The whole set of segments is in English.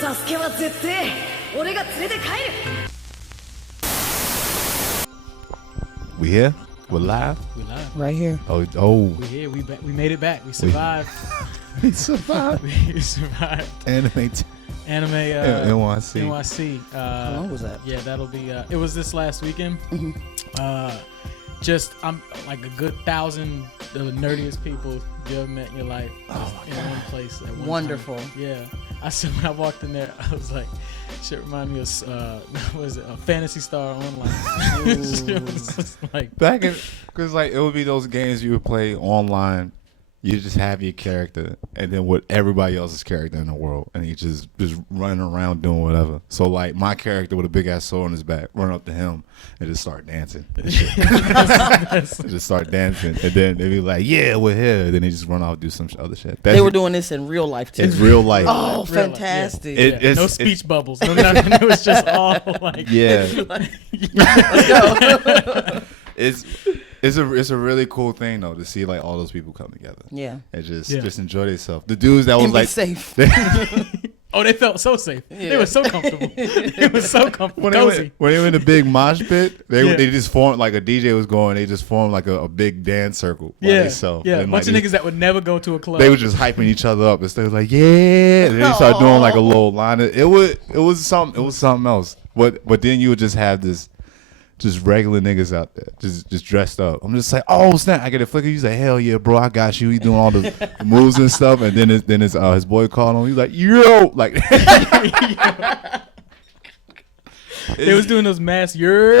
We here? We're live? We live. Right here. Oh. We here. We made it back. We survived. We survived. we survived. Anime NYC. How long was that? Yeah, that'll be. It was this last weekend. I'm like a good 1,000 the nerdiest people you ever met in your life in one place at one Wonderful. time. Yeah. I said when I walked in there, I was like, shit reminded me of what is it? A Fantasy Star Online. It was just like back in, because like it would be those games you would play online. You just have your character, and then with everybody else's character in the world, and he just running around doing whatever. So like my character with a big ass sword on his back, run up to him and just start dancing. Just start dancing, and then they be like, "Yeah, we're here." Then they just run off and do some other shit. They were doing this in real life too. It's real life. Oh, real fantastic! Life. Yeah. No speech bubbles. No, nothing. It was just all like, let's go. It's a really cool thing though to see like all those people come together. Yeah. And just enjoy themselves. The dudes that was And like be safe. Oh, they felt so safe. Yeah. They were so comfortable. It was so comfortable. when they were in the big mosh pit, they just formed like a DJ was going. They just formed like a big dance circle. By themselves. Yeah. A And, bunch of niggas that would never go to a club. They were just hyping each other up and stuff like, yeah. And they started doing like a little line. It was something else. But then you would just have this. Just regular niggas out there, just dressed up. I'm just like, oh snap! I get a flicker. He's like, hell yeah, bro, I got you. He doing all the moves and stuff, and then his boy called him. He's like, yo, like. They was doing those mass yours.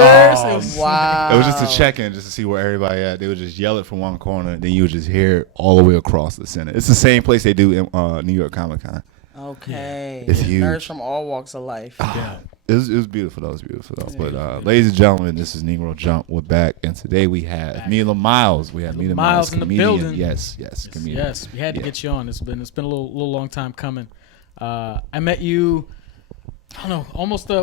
Wow. It was just a check-in, just to see where everybody at. They would just yell it from one corner, and then you would just hear it all the way across the center. It's the same place they do in New York Comic Con. Okay. It's huge. Nerds from all walks of life. Yeah. It was beautiful though. It was beautiful though. But ladies and gentlemen, this is Negro Jump. We're back, and today we have Mila Myles. We have Mila Myles in the comedian. building. Yes, comedian. Yes, we had to get you on. It's been a little long time coming. I met you. I don't know, almost a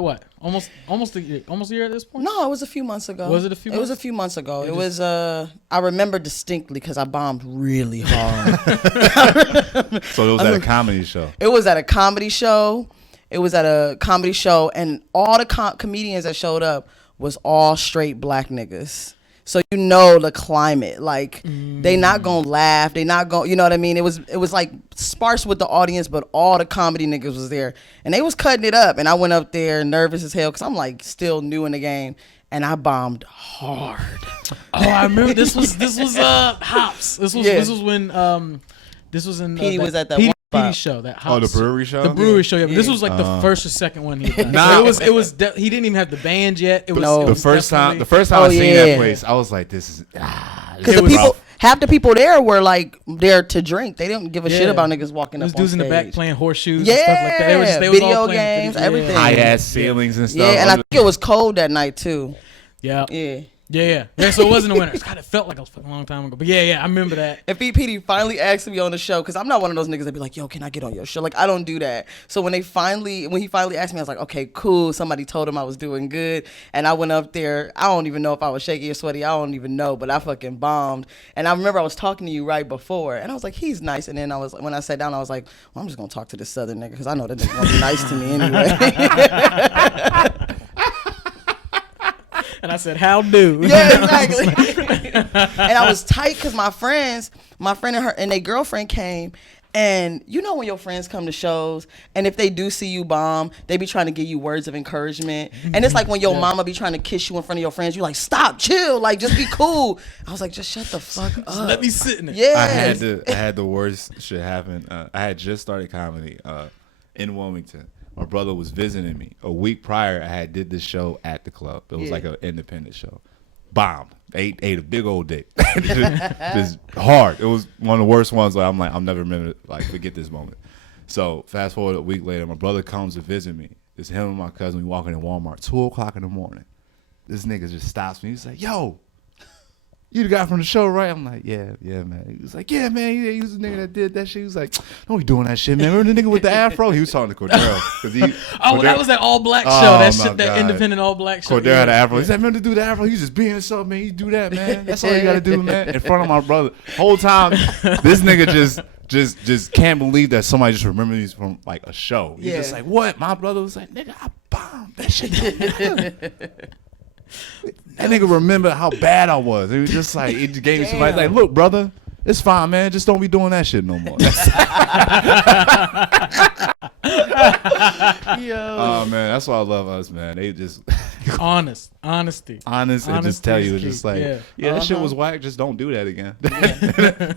year at this point. No, it was a few months ago. Was it a few? It was a few months ago. It was I remember distinctly because I bombed really hard. So it was at a comedy show. It was at a comedy show. And all the comedians that showed up was all straight black niggas. So you know the climate, like they not gonna laugh, they not gonna, you know what I mean? It was like sparse with the audience, but all the comedy niggas was there, and they was cutting it up. And I went up there nervous as hell because I'm like still new in the game, and I bombed hard. Oh, I remember this was Hops. This was when this was in Petey was at that Petey one show, that Hops. The brewery show. The brewery show. Yeah, but this Yeah. was like the first or second one he had done. Nah. So it was he didn't even have the band yet. It was No. it The was first time definitely- I seen yeah. that place, I was like, this is Because the people, half the people there were like there to drink. They didn't give a shit Yeah. about niggas walking Those up on dudes in the back stage. playing horseshoes Yeah, and stuff like that. They was all video playing games, video- everything. high ass ceilings and stuff. Yeah, and I think it was cold that night too. Yeah. Yeah. Yeah. So it wasn't the winter. God, it felt like a fucking long time ago. But yeah, I remember that. And Petey finally asked me on the show, because I'm not one of those niggas that be like, yo, can I get on your show? Like, I don't do that. So when he finally asked me, I was like, okay, cool. Somebody told him I was doing good. And I went up there. I don't even know if I was shaky or sweaty. I don't even know. But I fucking bombed. And I remember I was talking to you right before. And I was like, he's nice. And then when I sat down, I was like, well, I'm just going to talk to this Southern nigga, because I know that nigga going to be nice to me anyway. And I said, how do? Yeah, exactly. And I was tight because my friend and their girlfriend came. And you know when your friends come to shows, and if they do see you bomb, they be trying to give you words of encouragement. And it's like when your mama be trying to kiss you in front of your friends, you like, stop, chill, like just be cool. I was like, just shut the fuck up. Let me sit in it. Yeah. I had the worst shit happen. I had just started comedy in Wilmington. My brother was visiting me. A week prior, I had did this show at the club. It was like an independent show. Bombed. Ate a big old dick. just hard. It was one of the worst ones. Like I'm like, I'll never forget this moment. So fast forward a week later, my brother comes to visit me. It's him and my cousin. We walking in Walmart, 2:00 in the morning. This nigga just stops me. He's like, yo, you the guy from the show, right? I'm like, yeah, man. He was like, yeah, man. He was the nigga that did that shit. He was like, don't be doing that shit, man. Remember the nigga with the afro? He was talking to Cordero. That was that all black show. That independent all black show. Cordero had the afro. He said, remember the dude with the afro? He just being himself, man. You do that, man. That's all you got to do, man. In front of my brother. Whole time, this nigga just can't believe that somebody just remembers these from like a show. You're Yeah. just like, what? My brother was like, nigga, I bombed that shit. That nigga remember how bad I was. It was just like, it just gave me somebody like, look, brother, it's fine, man. Just don't be doing that shit no more. Oh man, that's why I love us, man. They just honesty, and just tell you, it's just like, that shit was whack. Just don't do that again.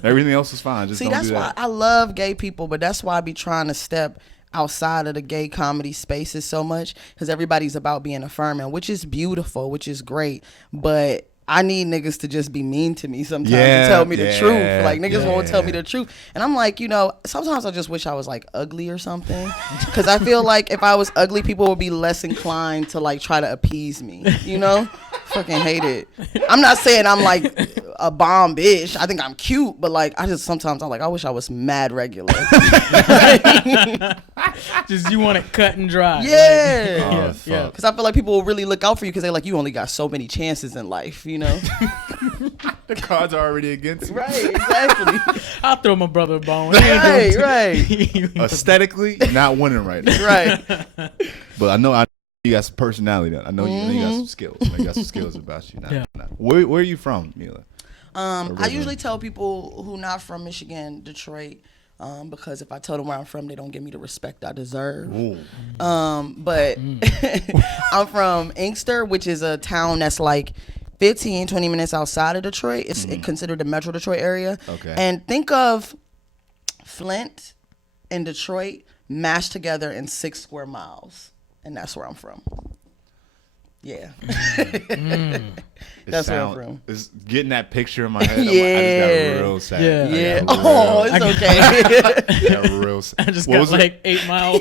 Everything else is fine. Just See, don't that's do why that. I love gay people, but that's why I be trying to step outside of the gay comedy spaces so much, because everybody's about being affirming, which is beautiful, which is great, but I need niggas to just be mean to me sometimes to tell me the truth. Like, niggas won't tell me the truth. And I'm like, sometimes I just wish I was like ugly or something. Because I feel like if I was ugly, people would be less inclined to like try to appease me. Fucking hate it. I'm not saying I'm like a bomb bitch. I think I'm cute, but like sometimes I'm like, I wish I was mad regular. Just you want it cut and dry. Yeah. Yeah. Because I feel like people will really look out for you because they're like, you only got so many chances in life, The cards are already against you. Right, exactly. I'll throw my brother a bone. Right. Aesthetically, not winning right now. Right. But I know you got some personality. I know you got some skills. You got some skills about you. Where are you from, Mila? I usually tell people who not from Michigan, Detroit, because if I tell them where I'm from, they don't give me the respect I deserve. But I'm from Inkster, which is a town that's like 15, 20 minutes outside of Detroit. It's considered the Metro Detroit area. Okay. And think of Flint and Detroit mashed together in 6 square miles. And that's where I'm from. Yeah. That's where I'm from. It's getting that picture in my head. Yeah. I just got real sad. Yeah. It's okay. Got real sad. I just got like 8 Mile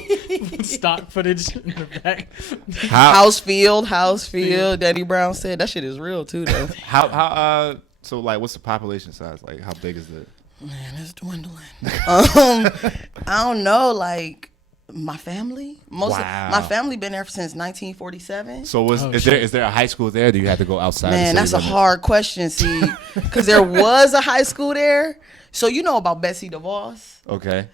stock footage in the back. House field. Danny Brown said that shit is real too, though. So like, what's the population size? Like, how big is it? Man, it's dwindling. I don't know. Like, my family, my family been there since 1947. So is there a high school there? Or do you have to go outside? Man, that's a hard question. See, because there was a high school there. So you know about Betsy DeVos? Okay.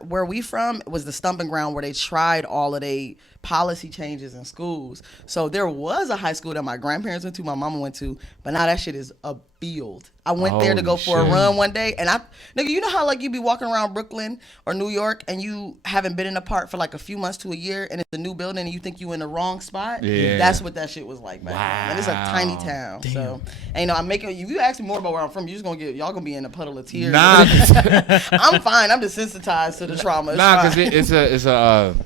Where we from was the stumping ground where they tried all of they policy changes in schools. So there was a high school that my grandparents went to, my mama went to, but now that shit is a field. I went there to go for a run one day, and nigga, you know how like you be walking around Brooklyn or New York and you haven't been in a park for like a few months to a year, and it's a new building and you think you in the wrong spot? Yeah. That's what that shit was like back then. And it's a tiny town. Damn. So, and I'm making, if you ask me more about where I'm from, y'all gonna be in a puddle of tears. Nah, I'm fine. I'm desensitized to the trauma. Because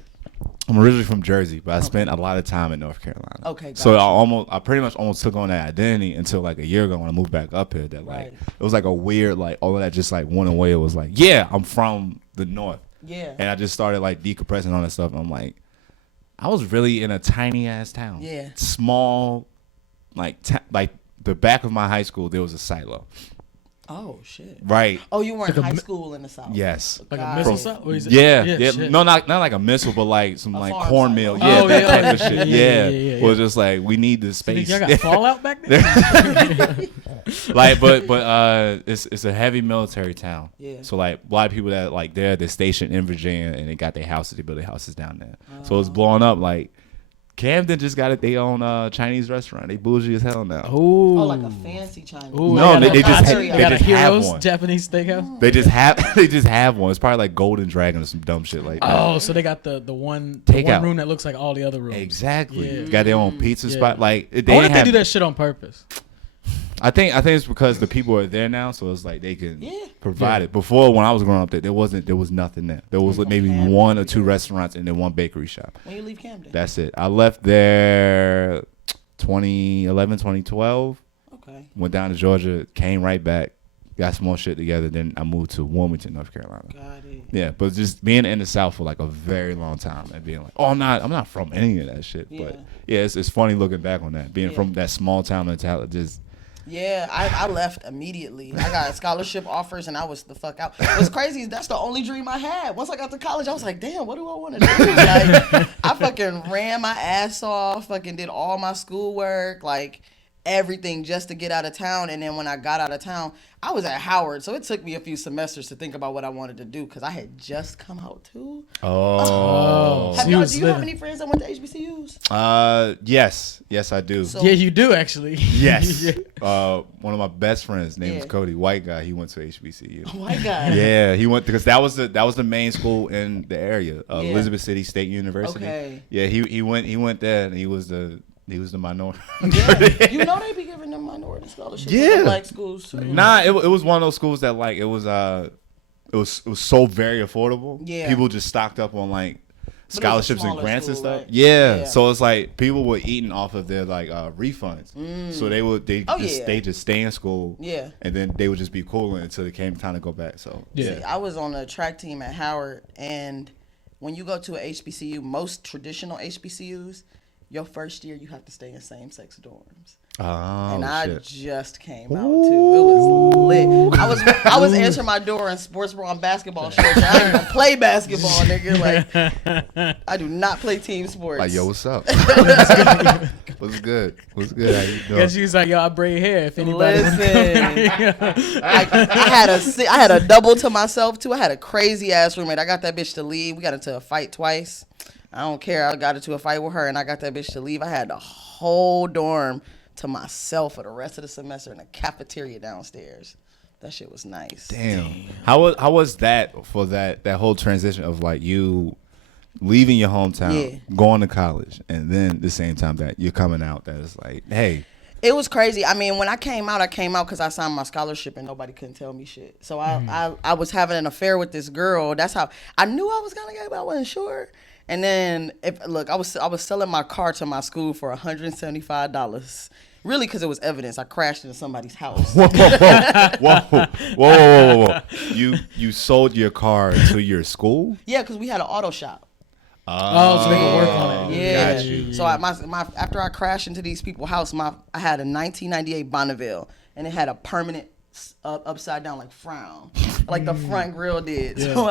I'm originally from Jersey, but I spent a lot of time in North Carolina. Okay, so gotcha. I pretty much almost took on that identity until like a year ago when I moved back up here. That like it was like a weird like all of that just like went away. It was like I'm from the North. Yeah. And I just started like decompressing on that stuff. And I'm like, I was really in a tiny ass town. Yeah. Small, like the back of my high school there was a silo. Oh shit! Right. Oh, you were in high school in the South. Yes. Like a missile site? Yeah. No, not like a missile, but like some like cornmeal. Silo. Yeah, that type of shit. Yeah. Well, just like we need the space. Y'all got Fallout back there? Like, but it's a heavy military town. Yeah. So like a lot of people that like they're stationed in Virginia and they got their houses. They build their houses down there. So it's blowing up like. Camden just got their own Chinese restaurant. They bougie as hell now. Ooh. Oh, like a fancy Chinese. Ooh, no, they just got a have Heroes one. Japanese steakhouse. They just have one. It's probably like Golden Dragon or some dumb shit like that. Oh, so they got the one room that looks like all the other rooms. Exactly. Yeah. Got their own pizza spot. Like I wonder if they do that shit on purpose. I think it's because the people are there now, so it's like they can provide it. Before, when I was growing up, there was nothing there. There was like maybe one or two restaurants and then one bakery shop. When you leave Camden? That's it. I left there 2011, 2012. Okay. Went down to Georgia, came right back, got some more shit together. Then I moved to Wilmington, North Carolina. Got it. Yeah, but just being in the South for like a very long time and being like, I'm not from any of that shit. Yeah. But yeah, it's funny looking back on that. Being from that small town mentality, just. Yeah, I left immediately. I got scholarship offers and I was the fuck out. What's crazy is that's the only dream I had. Once I got to college, I was like, damn, what do I want to do? Like, I fucking ran my ass off, fucking did all my schoolwork. Like, everything just to get out of town. And then when I got out of town, I was at Howard, so it took me a few semesters to think about what I wanted to do because I had just come out too. Oh. Do you have any friends that went to HBCUs? Yes, I do. Yeah, you do actually. Yes. Yeah. One of my best friends, name was Cody, white guy. He went to HBCU. White guy. Yeah, he went because that was the main school in the area, Elizabeth City State University. Okay. Yeah, he went there, and he was the minority. Yeah. You know they be giving them minority scholarships to black schools too. Nah, it was one of those schools that like it was so very affordable. Yeah. People just stocked up on like scholarships and grants and stuff. Right? Yeah. So it's like people were eating off of their like refunds. So they just stay in school. Yeah. And then they would just be cooling until it came time to go back. So yeah. See, I was on a track team at Howard, and when you go to a HBCU, most traditional HBCUs, your first year you have to stay in same-sex dorms. Oh, and I just came out too. It was lit. I was answering my door in sports bra and basketball shorts. I didn't even play basketball, nigga. Like I do not play team sports. Like, yo, what's up? What's good? What's good? How you doing? Because she was like, yo, I braid hair. If anybody listen, I had a double to myself too. I had a crazy ass roommate. I got that bitch to leave. We got into a fight twice. I don't care. I got into a fight with her, and I got that bitch to leave. I had the whole dorm to myself for the rest of the semester in a cafeteria downstairs. That shit was nice. Damn. How was that for that whole transition of like you leaving your hometown, going to college, and then at the same time that you're coming out that it's like, hey. It was crazy. I mean, when I came out because I signed my scholarship and nobody couldn't tell me shit. So I was having an affair with this girl. That's how I knew I was gonna get it, but I wasn't sure. And then, I was selling my car to my school for $175. Really, because it was evidence. I crashed into somebody's house. Whoa. You sold your car to your school? Yeah, because we had an auto shop. So they could work on it. Yeah. Got you. So after I crashed into these people's house, I had a 1998 Bonneville, and it had a permanent upside down like frown, like the front grill did. Yeah. So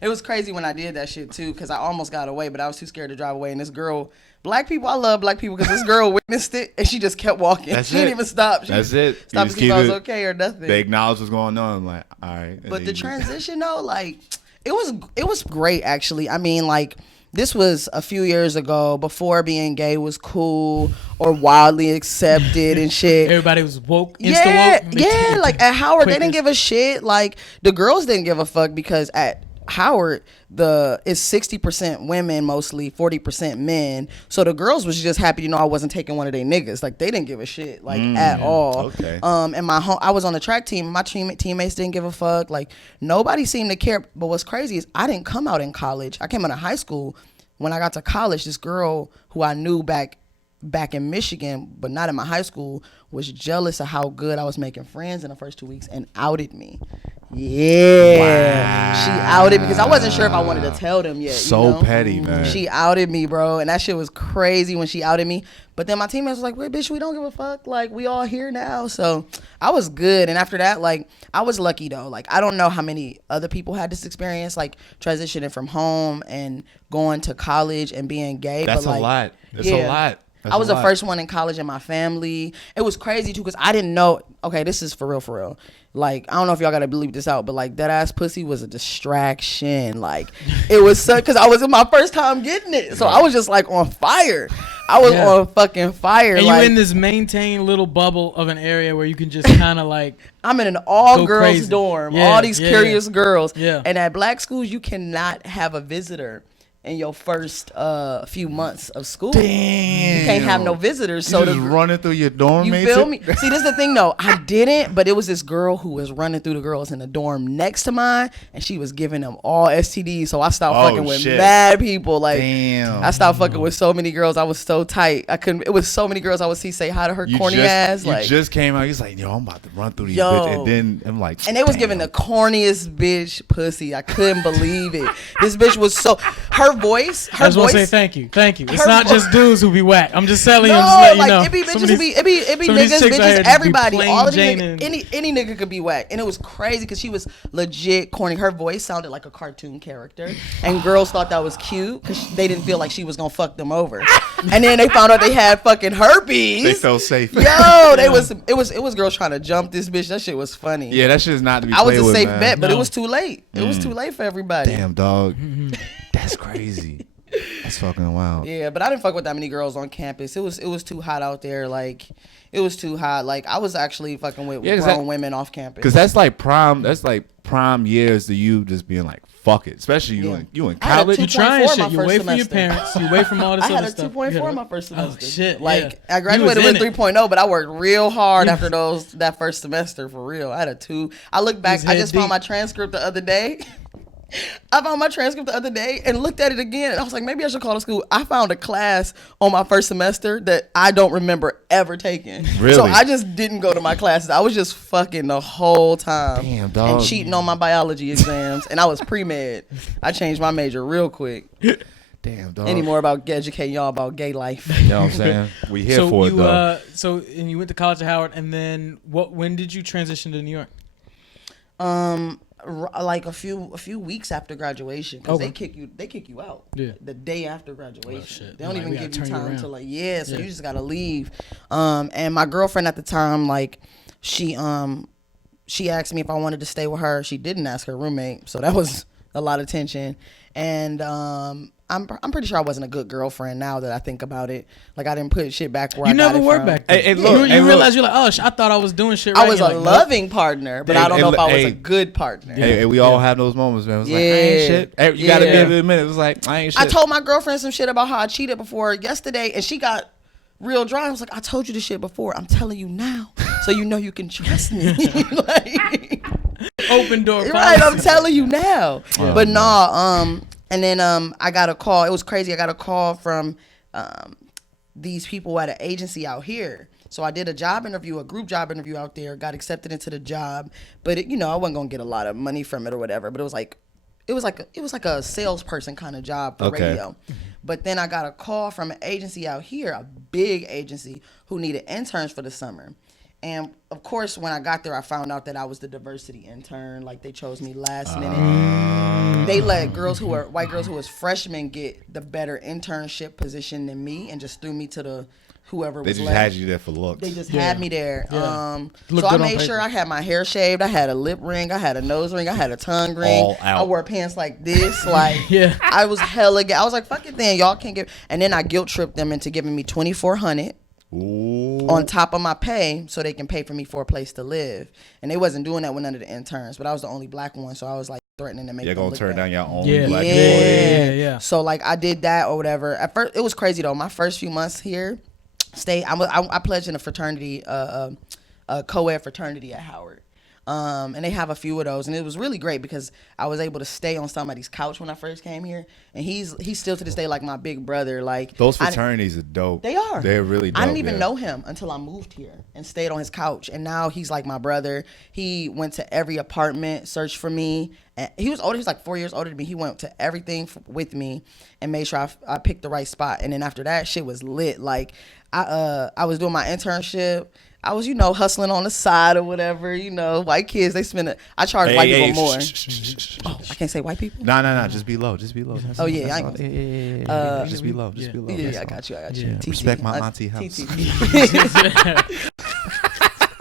it was crazy when I did that shit too, because I almost got away, but I was too scared to drive away. And this girl, I love black people, because this girl witnessed it and she just kept walking. She didn't even stop. That's it. Stopped to see if I was okay or nothing. They acknowledged what's going on. I'm like, all right. But the transition though, like it was great actually. I mean, like, this was a few years ago, before being gay was cool or wildly accepted and shit. Everybody was woke, insta-woke. Yeah, like at Howard, they didn't give a shit. Like, the girls didn't give a fuck, because at Howard, it's 60% women, mostly 40% men. So the girls was just happy to know I wasn't taking one of their niggas. Like, they didn't give a shit, like, at all. Okay. And I was on the track team. My teammates didn't give a fuck. Like, nobody seemed to care. But what's crazy is I didn't come out in college. I came out of high school. When I got to college, this girl who I knew back in Michigan, but not in my high school, was jealous of how good I was making friends in the first 2 weeks and outed me. Yeah. Wow. She outed me because I wasn't sure if I wanted to tell them yet. So petty, man. She outed me, bro. And that shit was crazy when she outed me. But then my teammates was like, wait, bitch, we don't give a fuck. Like, we all here now. So I was good. And after that, like, I was lucky, though. Like, I don't know how many other people had this experience, like, transitioning from home and going to college and being gay. That's but, like, a lot. That's a lot. I was the first one in college in my family. It was crazy, too, because I didn't know. Okay, this is for real. Like, I don't know if y'all got to believe this out, but, like, that ass pussy was a distraction. Like, it was so, because I was in my first time getting it. So I was just, like, on fire. I was on fucking fire. And like, you in this maintained little bubble of an area where you can just kind of, like, I'm in an all-girls dorm. All these curious girls. Yeah. And at black schools, you cannot have a visitor in your first few months of school. Damn. You can't have no visitors. So you just running through your dorm, you feel me? See, this is the thing, though. I didn't, but it was this girl who was running through the girls in the dorm next to mine, and she was giving them all STDs. So I stopped fucking with bad people. Like, damn. I stopped fucking with so many girls. I was so tight. I couldn't. It was so many girls I would see say hi to her corny ass. You just came out. He's like, yo, I'm about to run through these bitches. And then I'm like, and they was giving the corniest bitch pussy. I couldn't believe it. This bitch was so. Her her voice. I just want to say thank you. It's not just dudes who be whack. I'm just telling you. I'm just No, letting you like know. it be bitches, it be niggas, bitches, everybody. All of these niggas, any nigga could be whack, and it was crazy because she was legit corny. Her voice sounded like a cartoon character, and girls thought that was cute because they didn't feel like she was gonna fuck them over. And then they found out they had fucking herpes. They felt safe. Yo, it was girls trying to jump this bitch. That shit was funny. Yeah, that shit is not to be I was played a with, safe man. bet, but it was too late. It was too late for everybody. Damn, dog. That's crazy. That's fucking wild. Yeah, but I didn't fuck with that many girls on campus. It was too hot out there. Like, it was too hot. Like, I was actually fucking with grown women off campus. Because that's like prime years to you just being like, fuck it. Especially you in college. You trying shit. You away from your parents. You away from all this other stuff. I had a 2.4 my first semester. Oh, shit. Like, I graduated with 3.0, but I worked real hard after that first semester, for real. I had a 2. I look back. I just found my transcript the other day. And looked at it again, and I was like, maybe I should call the school. I found a class on my first semester that I don't remember ever taking. Really? So I just didn't go to my classes. I was just fucking the whole time. Damn, dog. And cheating on my biology exams. And I was pre-med. I changed my major real quick. Damn, dog. Any more about educating y'all about gay life? You know what I'm saying? We here for it, though. And you went to college at Howard, and then when did you transition to New York? Like a few weeks after graduation, because they kick you out the day after graduation. They don't even give you time to so you just gotta leave. And my girlfriend at the time, like, she asked me if I wanted to stay with her. She didn't ask her roommate, so that was a lot of tension. And I'm pretty sure I wasn't a good girlfriend now that I think about it. Like, I didn't put shit back where I got it from. You never were back then. You realize you're like, oh, I thought I was doing shit right. I was a loving partner, but I don't know if I was a good partner. Hey, we all have those moments, man. It was like, I ain't shit. You gotta be able to admit it. It was like, I ain't shit. I told my girlfriend some shit about how I cheated before yesterday, and she got real dry. I was like, I told you this shit before. I'm telling you now, so you know you can trust me. Like, open door policy. Right, I'm telling you now. But and then I got a call. It was crazy. I got a call from these people at an agency out here. So I did a group job interview out there, got accepted into the job, but I wasn't gonna get a lot of money from it or whatever. But it was like a salesperson kind of job for radio. But then I got a call from an agency out here, a big agency, who needed interns for the summer. And of course, when I got there, I found out that I was the diversity intern. Like, they chose me last minute. They let white girls who was freshmen get the better internship position than me, and just threw me to whoever was left. They just had you there for looks. They just had me there. Yeah. So I made sure I had my hair shaved. I had a lip ring. I had a nose ring. I had a tongue ring. All out. I wore pants like this. Like, I was hella gay. I was like, fuck it then. Y'all can't give. And then I guilt tripped them into giving me $2,400. On top of my pay, so they can pay for me for a place to live. And they wasn't doing that with none of the interns, but I was the only black one, so I was like threatening to make them look turn bad. down your own employee. black Yeah. So like, I did that or whatever. At first, it was crazy though. My first few months here, I pledged in a fraternity, a co-ed fraternity at Howard. And they have a few of those, and it was really great because I was able to stay on somebody's couch when I first came here, and he's still to this day like my big brother. Like, those fraternities are dope. They are. They're really dope. I didn't even know him until I moved here and stayed on his couch, and now he's like my brother. He went to every apartment, searched for me. And he was older. He's like 4 years older than me. He went to everything with me and made sure I picked the right spot. And then after that, shit was lit. Like, I was doing my internship. I was, hustling on the side or whatever. White kids, I charge white people more. Oh, I can't say white people? No. Just be low. Just be low. Oh, yeah. Just be low. Just be low. Yeah, I got you. Yeah. Respect my auntie house.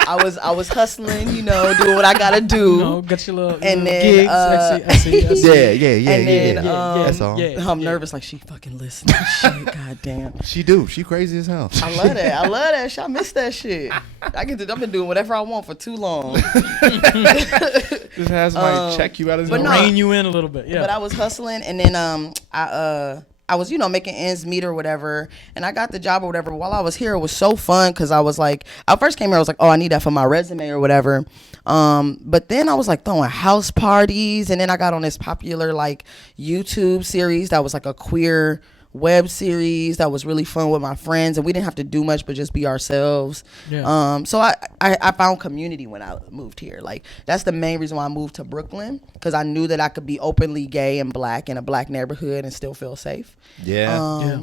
I was hustling, doing what I gotta do. Got your little and then gigs. I see. And then That's all. I'm nervous, like, she fucking listening. Shit, goddamn. She crazy as hell. I love that shit. I miss that shit. I've been doing whatever I want for too long. Just have somebody check you out of rein you in a little bit. Yeah. But I was hustling, and then I was, making ends meet or whatever, and I got the job or whatever. While I was here, it was so fun because I was like, I first came here, I was like, oh, I need that for my resume or whatever. But then I was like throwing house parties, and then I got on this popular like YouTube series that was like a queer web series that was really fun with my friends, and we didn't have to do much but just be ourselves. So I found community when I moved here. Like, that's the main reason why I moved to Brooklyn, because I knew that I could be openly gay and black in a black neighborhood and still feel safe.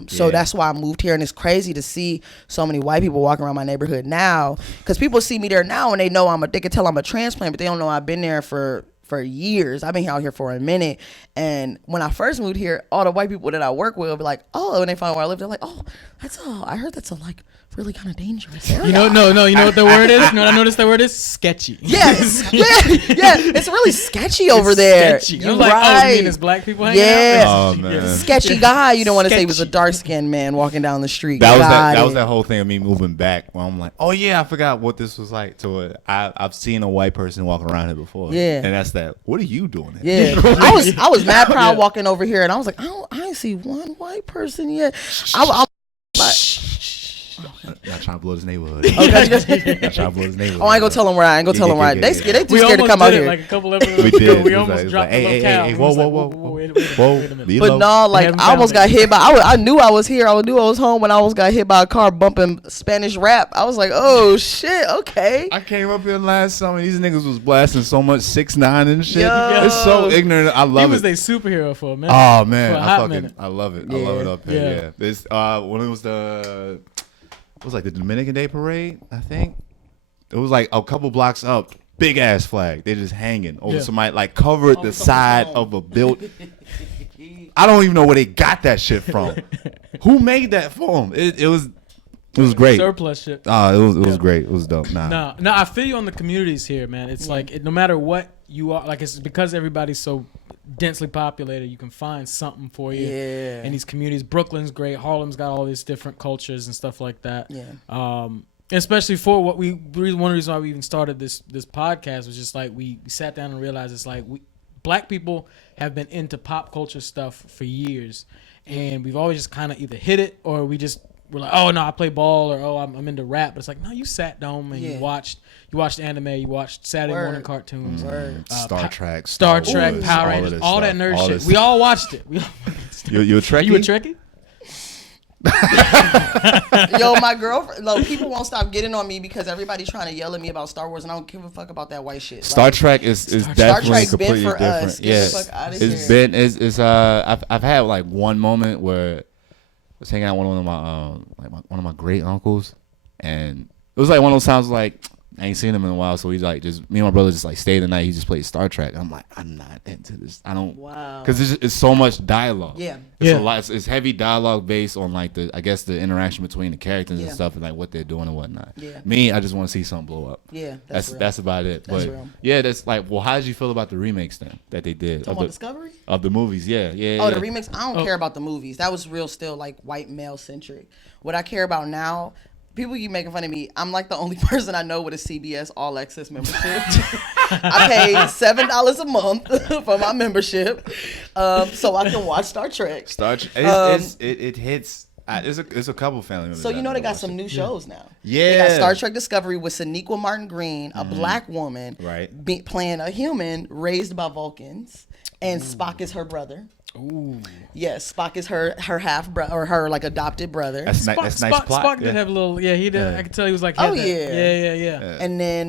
So that's why I moved here, and it's crazy to see so many white people walking around my neighborhood now, because people see me there now and they know they can tell I'm a transplant, but they don't know I've been there for years. I've been out here for a minute. And when I first moved here, all the white people that I work with will be like, oh, when they find where I live, they're like, oh, I heard that's a like really kind of dangerous area. You know what the word is? You know what I noticed the word is? Sketchy. Yes. yeah. It's really sketchy over there. Sketchy. You're like, oh, you mean there's black people hanging out? Oh, man. Sketchy guy. You don't want to say he was a dark-skinned man walking down the street. That was that whole thing of me moving back, where I'm like, oh yeah, I forgot what this was like. To it, I've seen a white person walking around here before. Yeah. And that's that. What are you doing? Yeah. I was mad proud walking over here, and I was like, I ain't see one white person yet. I'm like, not trying to blow his neighborhood. Okay. Not trying to blow his neighborhood. Oh, I ain't gonna tell them where I ain't gonna tell them where they too scared to come out here. Like a couple episodes We did. we almost dropped the locale. Hey, whoa. Wait a minute. But no, like I almost got hit by. I knew I was here. I knew I was home when I almost got hit by a car bumping Spanish rap. I was like, oh shit, okay. I came up here last summer. These niggas was blasting so much 6ix9ine and shit. Yo. It's so ignorant. I love it. He was their superhero for a minute. Oh man, I love it. Yeah. I love it up here. Yeah. This when it was like the Dominican Day parade, I think. It was like a couple blocks up, big ass flag. They're just hanging over somebody, like covered the side of a building. I don't even know where they got that shit from. Who made that for them? It was great. Surplus shit. It was great. It was dope. No, I feel you on the communities here, man. It's like no matter what you are, like it's because everybody's so densely populated, you can find something for you. Yeah. And these communities, Brooklyn's great, Harlem's got all these different cultures and stuff like that. Yeah. Especially for one reason why we even started this podcast was just like we sat down and realized it's like black people have been into pop culture stuff for years, and we've always just kind of either hit it or we're like, oh no, I play ball, or oh I'm into rap. But it's like, no, you sat down and you watched anime, you watched Saturday morning cartoons, Star Trek, Power Rangers, all that nerd shit. We all watched it. You a Trekkie? You a Trekkie? Yo, my girlfriend. Look, people won't stop getting on me because everybody's trying to yell at me about Star Wars, and I don't give a fuck about that white shit. Star Trek is definitely completely been for different. us. Yeah, Get the fuck out of here. I've had like one moment where I was hanging out with one of my great uncles, and it was like one of those times like I ain't seen him in a while, so he's like, just me and my brother just like stayed the night. He just played Star Trek. I'm like, I'm not into this. I don't. Wow. Because it's so much dialogue. Yeah. It's a lot. It's heavy dialogue based on like the interaction between the characters and stuff, and like what they're doing and whatnot. Yeah. Me, I just want to see something blow up. Yeah. That's about it. That's but real. yeah, that's like, well, how did you feel about the remakes then that they did Talking about Discovery? of the movies? Yeah. Oh, the remakes. I don't care about the movies. That was real, still like white male centric. What I care about now. People keep making fun of me. I'm like the only person I know with a CBS All Access membership. I pay $7 a month for my membership, so I can watch Star Trek. It hits. It's a couple family members. So you know they got some new shows now. Yeah, they got Star Trek Discovery with Sonequa Martin Green, a black woman, right, playing a human raised by Vulcans, and Spock is her brother. Ooh. Yes, Spock is her half brother or her like adopted brother. That's nice plot. Spock did have a little. Yeah, he did. I could tell he was like. Oh yeah. And then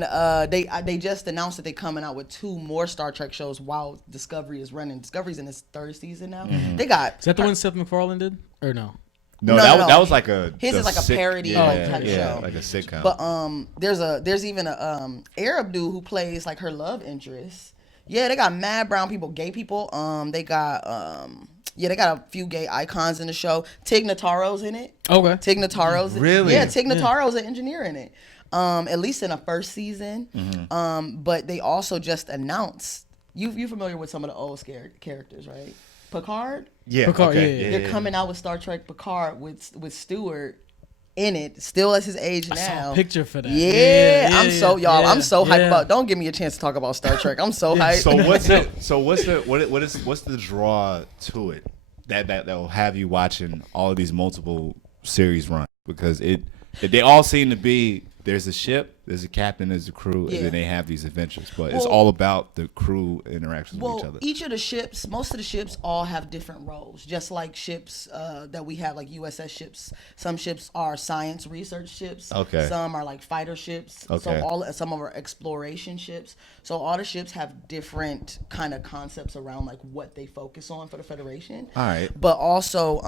they just announced that they're coming out with 2 more Star Trek shows while Discovery is running. Discovery's in its 3rd season now. They got. Is that the one Seth MacFarlane did or no? No, that was like a. His is like a parody type show. Like a sitcom. But there's even a Arab dude who plays like her love interest. Yeah, they got mad brown people, gay people. They got a few gay icons in the show. Tig Notaro's in it. Okay. Tig Notaro's really? Yeah, Tig Notaro's an engineer in it. At least in the 1st season. Mm-hmm. But they also just announced. You familiar with some of the old characters, right? Picard. Yeah, Picard. Okay. Yeah. They're coming out with Star Trek Picard with Stewart in it, still at his age now. I saw a picture for that. I'm so hyped about. Don't give me a chance to talk about Star Trek. I'm so hyped. What's the draw to it that will have you watching all of these multiple series run? Because they all seem to be, there's a ship there's a captain, there's a crew, Yeah. and then they have these adventures. But it's all about the crew interactions with each other. Each of the ships, most of the ships all have different roles. Just like ships that we have, like USS ships. Some ships are science research ships. Okay. Some are like fighter ships. Okay. So some of them are exploration ships. So all the ships have different kind of concepts around like what they focus on for the Federation. All right. But also,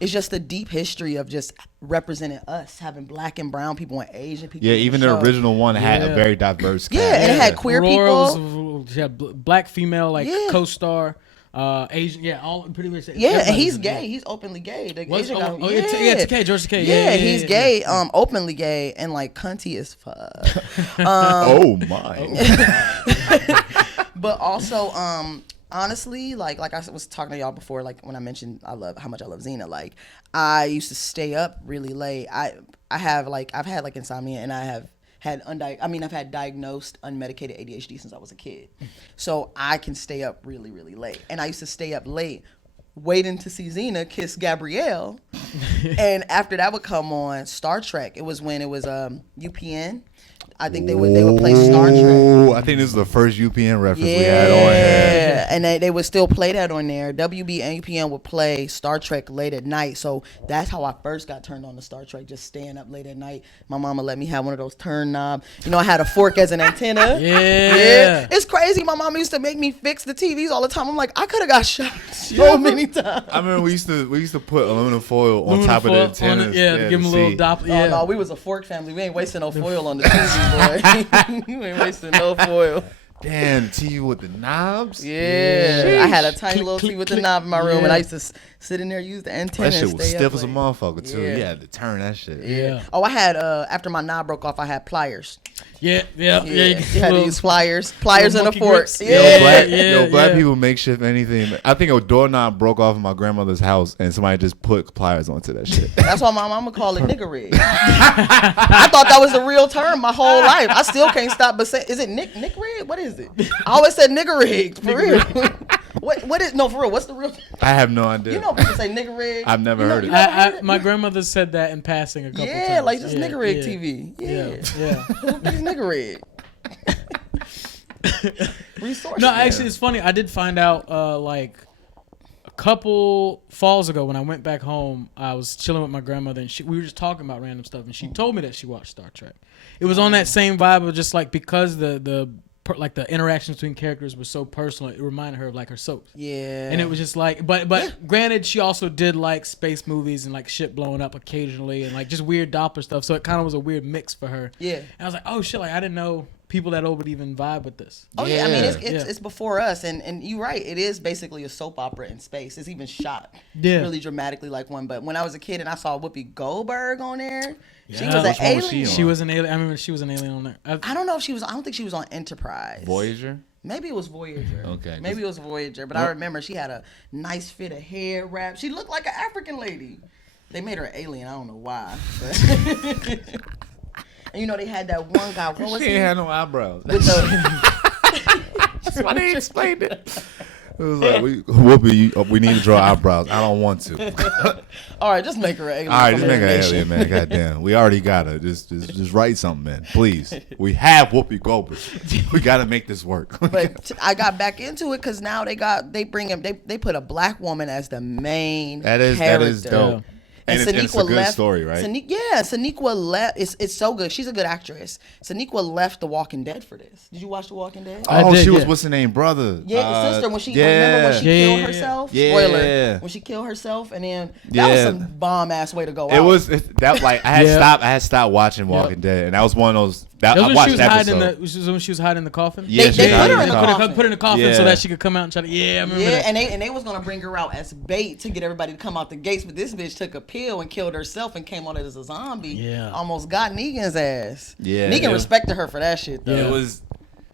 it's just a deep history of just representing us, having black and brown people and Asian people. Yeah, in even the the show. original one had a very diverse cast. Yeah, and it had queer Aurora people. she had black female like Yeah. co-star, Asian. Yeah, all pretty much. Yeah, and everybody's he's in gay. there. He's openly gay. The What's- Asian guy, it's Takei, George Takei. Yeah, Yeah, he's yeah, gay. yeah. Openly gay and like cunty as fuck. Oh my. But also, honestly, like I was talking to y'all before, like when I mentioned how much I love Xena. Like I used to stay up really late. I've had like insomnia, and I've had diagnosed unmedicated ADHD since I was a kid. So I can stay up really, really late. And I used to stay up late waiting to see Xena kiss Gabrielle. And after that would come on Star Trek. It was when it was UPN. I think they would play Star Trek. Oh, I think this is the first UPN reference we had on here. Yeah, and they would still play that on there. WB and UPN would play Star Trek late at night. So that's how I first got turned on to Star Trek, just staying up late at night. My mama let me have one of those turn knob. You know, I had a fork as an antenna. Yeah. It's crazy. My mama used to make me fix the TVs all the time. I'm like, I could have got shot so many times. I remember we used to put aluminum foil on top of the antennas. To give them a little Doppler. Oh Yeah. no, we was a fork family. We ain't wasting no foil on the TV, boy. You ain't wasting no foil. Damn, TV with the knobs. Yeah. I had a tiny Click, little click, TV with the click. knob in my room, and Yeah. I used to sit in there, use the antenna. That shit and was stay stiff up as a late. motherfucker too. Yeah. You had to turn that shit. Yeah. Oh, I had after my knob broke off, I had pliers. Yeah. You had to little- use pliers and a monkey fork. grips. Yeah. Black people make shit anything. I think a doorknob broke off in my grandmother's house, and somebody just put pliers onto that shit. That's why my mama called it nigger rig. I thought that was the real term my whole life. I still can't stop but say, is it nick rig? What is it? I always said nigger rig for real. What is for real? What's the real? I have no idea. You know people say nigger rig. I've never heard it. you never heard it? My grandmother said that in passing a couple times. Yeah, like just Yeah, nigger rig yeah. TV. Yeah. Just nigger rig. Resource. No, actually, it's funny. I did find out like a couple falls ago when I went back home. I was chilling with my grandmother, and we were just talking about random stuff, and she told me that she watched Star Trek. It was on that same vibe of just like because the interactions between characters were so personal, it reminded her of like her soaps. Yeah. And it was just like, but granted, she also did like space movies and like shit blowing up occasionally and like just weird Doppler stuff. So it kind of was a weird mix for her. Yeah. And I was like, oh shit, like I didn't know people that old would even vibe with this. Oh yeah, I mean Yeah. it's before us, and you're right. It is basically a soap opera in space. It's even shot really dramatically like one. But when I was a kid and I saw Whoopi Goldberg on there, she Yeah. was an Which one was she alien. on? She was an alien. I remember she was an alien on there. I don't know if she was. I don't think she was on Enterprise. Voyager. Maybe it was Voyager. Okay. Maybe it was Voyager. But I remember she had a nice fit of hair wrap. She looked like an African lady. They made her an alien. I don't know why. But and you know they had that one guy. What was She he? ain't had no eyebrows. With the That's why they explained it. It was like, we need to draw eyebrows. I don't want to. all right, just make her an alien. All right, from just make an animation. alien, man. Goddamn, we already got her. Just write something, man. Please. We have Whoopi Goldberg. We got to make this work. But I got back into it because now they put a black woman as the main that is character. dope. And it's a Sonequa good story, right? Sonequa left. It's so good. She's a good actress. Sonequa left The Walking Dead for this. Did you watch The Walking Dead? I Oh, did, she was yeah. what's her name, brother? Yeah, sister. When she yeah. remember when she killed herself. Yeah. Spoiler. When she killed herself, and then that was Yeah. some bomb ass way to go. It out. was that like I had stopped watching Walking Dead, and that was one of those. That I was watched when she was that hiding episode. when she was hiding in the coffin. Yeah, They she put died her in the coffin. Put her in the coffin Yeah. so that she could come out and try to. Yeah, I remember Yeah, that. and they was gonna bring her out as bait to get everybody to come out the gates, but this bitch took a pill and killed herself and came out as a zombie. Yeah. Almost got Negan's ass. Yeah, Negan yeah. respected her for that shit though. It was.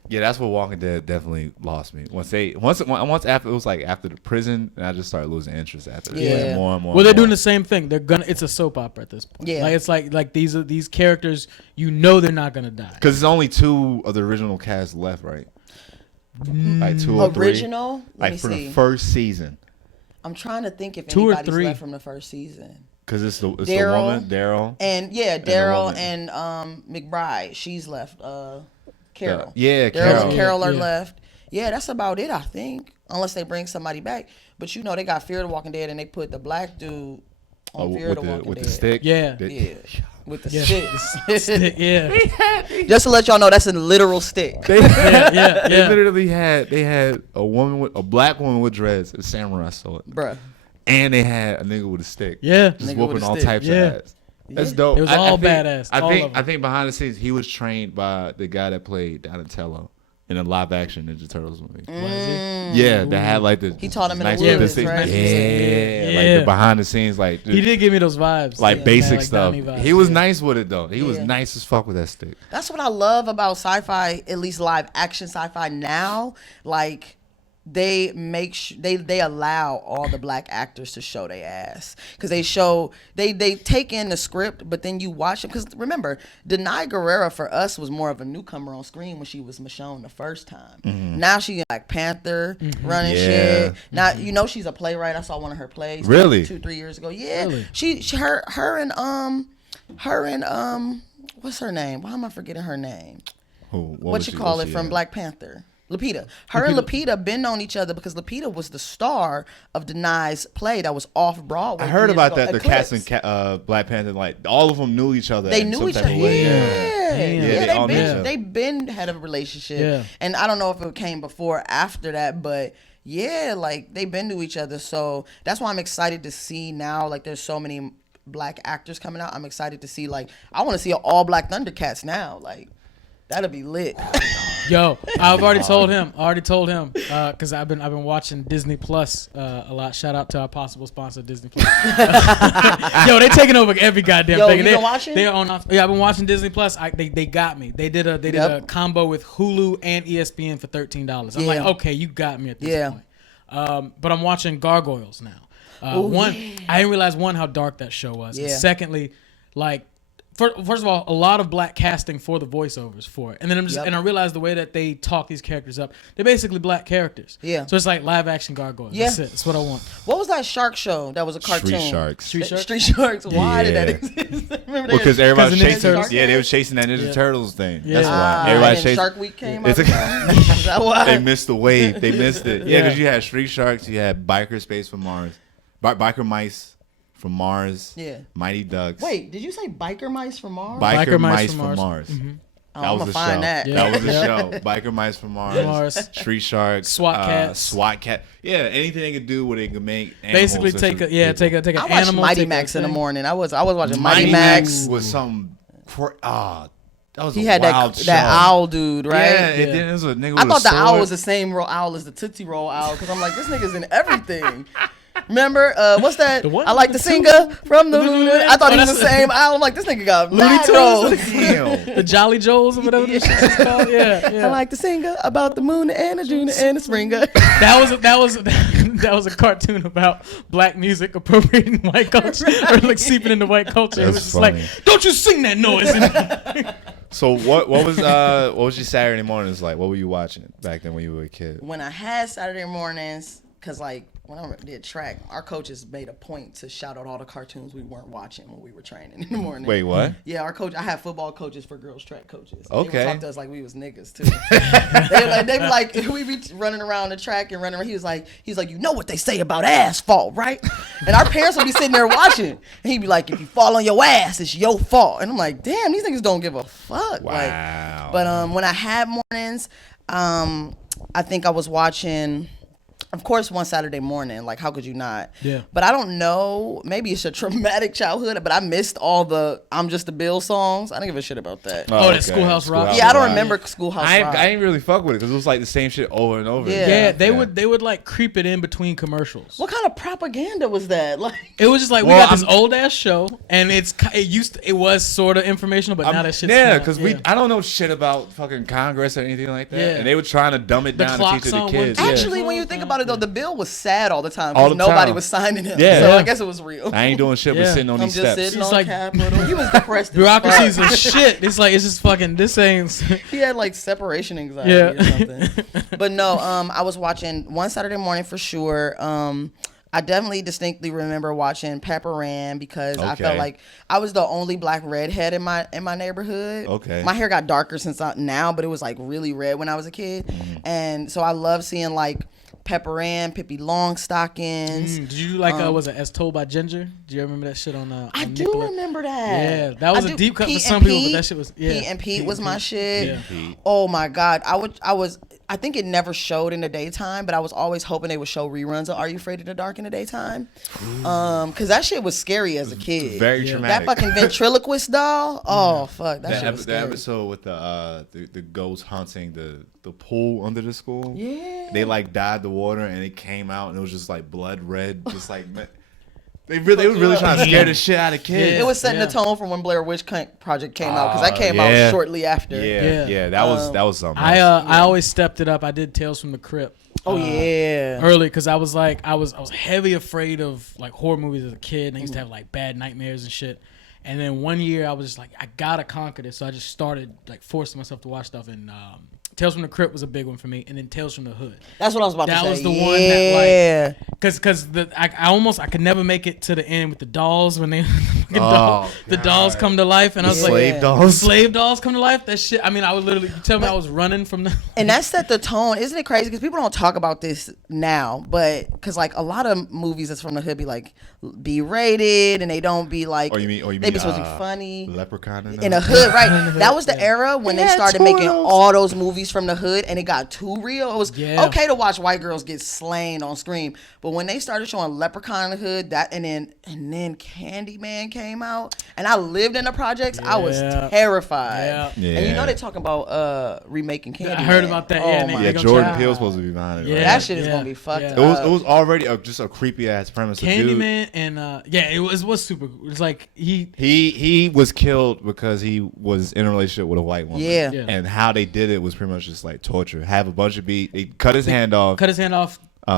Yeah, that's what Walking Dead definitely lost me. Once after it was like after the prison, and I just started losing interest after that. Yeah. Like more and more. Well, they're and doing more. the same thing. It's a soap opera at this point. Yeah. Like it's like these characters. You know they're not gonna die. Because there's only 2 of the original cast left, right? Like 2 or 3. Original? Let Like me for see. the first season. I'm trying to think if 2 or anybody's 3. left from the first season. Because it's the Daryl. woman, Daryl. And yeah, the Daryl woman. and McBride. She's left. Carol. Yeah, Daryl Carol. and Carol are Yeah. left. Yeah, that's about it, I think. Unless they bring somebody back. But you know, they got Fear the Walking Dead and they put the black dude on Fear the Walking with Dead. the stick. Yeah. Yeah. With the Yeah. stick. Yeah. Just to let y'all know, that's a literal stick. They, Yeah. they literally had a black woman with dreads, a samurai sword, Bruh. and they had a nigga with a stick. Yeah. Just Nigga whooping with a all stick. types Yeah. of ass. That's dope. It was all badass, all of them. I think behind the scenes he was trained by the guy that played Donatello in a live action Ninja Turtles movie. Yeah, that had like the He taught him in nice the woods, basic- right? Yeah, like Yeah. the behind the scenes, like He did give me those vibes. like Yeah, basic like stuff. Donnie vibes, He was yeah. nice with it though. He was Yeah. nice as fuck with that stick. That's what I love about sci-fi, at least live action sci-fi now. Like they they allow all the black actors to show their ass because they take in the script, but then you watch it because remember, Denai Guerrera for us was more of a newcomer on screen when she was Michonne the first time. Now she Black Panther running Yeah. shit. Now you know she's a playwright. I saw one of her plays Really? 2-3 years ago. Yeah, Really? her and what's her name? Why am I forgetting her name? What you call it from Black Panther? Lupita. Her and Lupita been on each other because Lupita was the star of Denai's play that was off Broadway. I heard years about ago, that. The Eclipse. cast and Black Panther, like all of them knew each other. They in knew some each type other. of way. Yeah, they all knew each other. they been had a relationship. Yeah. And I don't know if it came before or after that, but yeah, like they been to each other. So that's why I'm excited to see now. Like there's so many black actors coming out. I'm excited to see. Like I want to see an all black Thundercats now. Like that'll be lit. Yo, I've already told him. Because I've been watching Disney Plus a lot. Shout out to our possible sponsor, Disney Plus. Yo, they taking over every goddamn Yo, thing. you They- been watching? They're on. Yeah, I've been watching Disney Plus. They got me. They did a Yep. combo with Hulu and ESPN for $13. I'm Yeah. like, okay, you got me at this Yeah. point. But I'm watching Gargoyles now. One, I didn't realize how dark that show was. And Yeah. secondly, like. First of all, a lot of black casting for the voiceovers for it, and then I realized the way that they talk these characters up, they're basically black characters. Yeah. So it's like live action gargoyles. Yeah. That's it. That's what I want. What was that shark show that was a cartoon? Street Sharks. Street Sharks? Street Sharks. Why did that Yeah. exist? Remember Well, because everybody was Ninja chasing. Turtles. Yeah, they were chasing that Ninja Yeah. Turtles thing. Yeah. That's why and everybody then chasing. Shark Week came It's out. a- Is that why? They missed the wave. They missed it. Yeah, Yeah. because you had Street Sharks, you had Biker Space from Mars, Biker Mice from Mars. Yeah. Mighty Ducks. Wait, did you say Biker Mice from Mars? Biker Mice from Mars. That I'm was gonna the find show. that. Yeah. That was the Yeah. show. Biker Mice from Mars. Mars. Street Sharks. SWAT Cats. SWAT Cat. Yeah, anything they could do where they could make Basically, animals take into an people. I watched animal. Mighty take a Max in the thing. morning. I was watching Mighty Mighty Max. Max was some. That was He a had wild that show. owl dude, right? Yeah, Yeah. and then it was a nigga I with thought a the sword. owl was the same owl as the Tootsie Roll owl because I'm like, this nigga's in everything. Remember, what's that? The one? I like the singer from the Looney. I thought he was the that's- same owl. I'm like, this nigga got Looney mad Tunes? roles. Damn. The Jolly Joes or whatever this shit is called. Yeah. I like the singer about the moon and the June and the springer. That was a cartoon about black music appropriating white culture or like seeping into white culture. It was That's just like, funny. don't you sing that noise. So what was your Saturday mornings like? What were you watching back then when you were a kid? When I had Saturday mornings, because like when I did track, our coaches made a point to shout out all the cartoons we weren't watching when we were training in the morning. Wait, what? Yeah, our coach. I had football coaches for girls track coaches. They Okay. would talk to us like we was niggas too. they be like, we be running around the track and running around. He was like, you know what they say about asphalt, right? And our parents would be sitting there watching, and he'd be like, if you fall on your ass, it's your fault. And I'm like, damn, these niggas don't give a fuck. Wow. Like, but when I had mornings, I think I was watching. Of course, one Saturday morning, like how could you not? Yeah. But I don't know. Maybe it's a traumatic childhood, but I missed all the "I'm Just a Bill" songs. I don't give a shit about that. Oh, that Schoolhouse Rock? Yeah, I don't Rock. remember Schoolhouse Rock. I didn't really fuck with it because it was like the same shit over and over. Yeah. Yeah, they would like creep it in between commercials. What kind of propaganda was that? Like, It was just like Well, we got this I'm- old ass show, and it was sort of informational, but now that shit's yeah, not. because I don't know shit about fucking Congress or anything like that, Yeah. and they were trying to dumb it The down clock and teach it to song kids. was- Yeah. actually, when you think about it, though, the bill was sad all the time All because the nobody time. was signing him. Yeah. So Yeah. I guess it was real. I ain't doing shit but Yeah. sitting on I'm these just steps. sitting It's on like- Capitol. He was depressed. as Bureaucracy's fuck. a shit. It's like it's just fucking this ain't. He had like separation anxiety Yeah. or something. But no, I was watching one Saturday morning for sure. I definitely distinctly remember watching Pepper Ann because I felt Okay. like I was the only black redhead in my neighborhood. Okay. My hair got darker since now, but it was like really red when I was a kid, and so I love seeing like Pepper Ann, Pippi Longstockings. Did you like was it As Told by Ginger? Do you remember that shit on I on do Nickelode? remember that. Yeah, that was I a do. deep cut for Pete some and people, but Pete. that shit was Pete and Pete was my shit. Yeah. Oh my god, I think it never showed in the daytime, but I was always hoping they would show reruns of Are You Afraid of the Dark in the daytime, because that shit was scary as a kid. Very Yeah. That traumatic. fucking ventriloquist doll. Oh fuck, that shit was The scary. episode with the ghost hunting the pool under the school. Yeah. They like dyed the water and it came out and it was just like blood red, just like they were really trying to scare the shit out of kids. It was setting Yeah. the tone for when Blair Witch Project came out, because that came out shortly after. Yeah, that was something. I always stepped it up. I did Tales from the Crypt. Oh yeah. Early, because I was heavy afraid of like horror movies as a kid, and I used to have like bad nightmares and shit. And then one year I was just like, I gotta conquer this, so I just started like forcing myself to watch stuff. And Tales from the Crypt was a big one for me, and then Tales from the Hood. That's what I was about to say. That was the one that like, because I could never make it to the end with the dolls when they the dolls come to life, and I was slave like, dolls. slave dolls come to life. That shit. I mean, I would literally tell me I was running from the. And that set the tone. Isn't it crazy? Because people don't talk about this now, but because like a lot of movies that's from the hood be like B-rated, and they don't be like. Or you mean they be supposed to be funny. Leprechaun In the hood, right? That was the era when they started making all those movies from the hood, and it got too real. It was okay to watch white girls get slain on screen, but when they started showing Leprechaun in the hood, and then Candyman came out, and I lived in the projects, I was terrified. Yeah. And you know they talking about remaking Candyman. I heard about that. Oh Yeah, my they Yeah, gonna Jordan try. Peele's supposed to be behind it. Yeah. Right? That shit is gonna be fucked up. It was already just a creepy ass premise. Candyman and it was super. It was like He was killed because he was in a relationship with a white woman. Yeah. And how they did it was pretty much just like torture. Have a bunch of bees. They cut his hand off.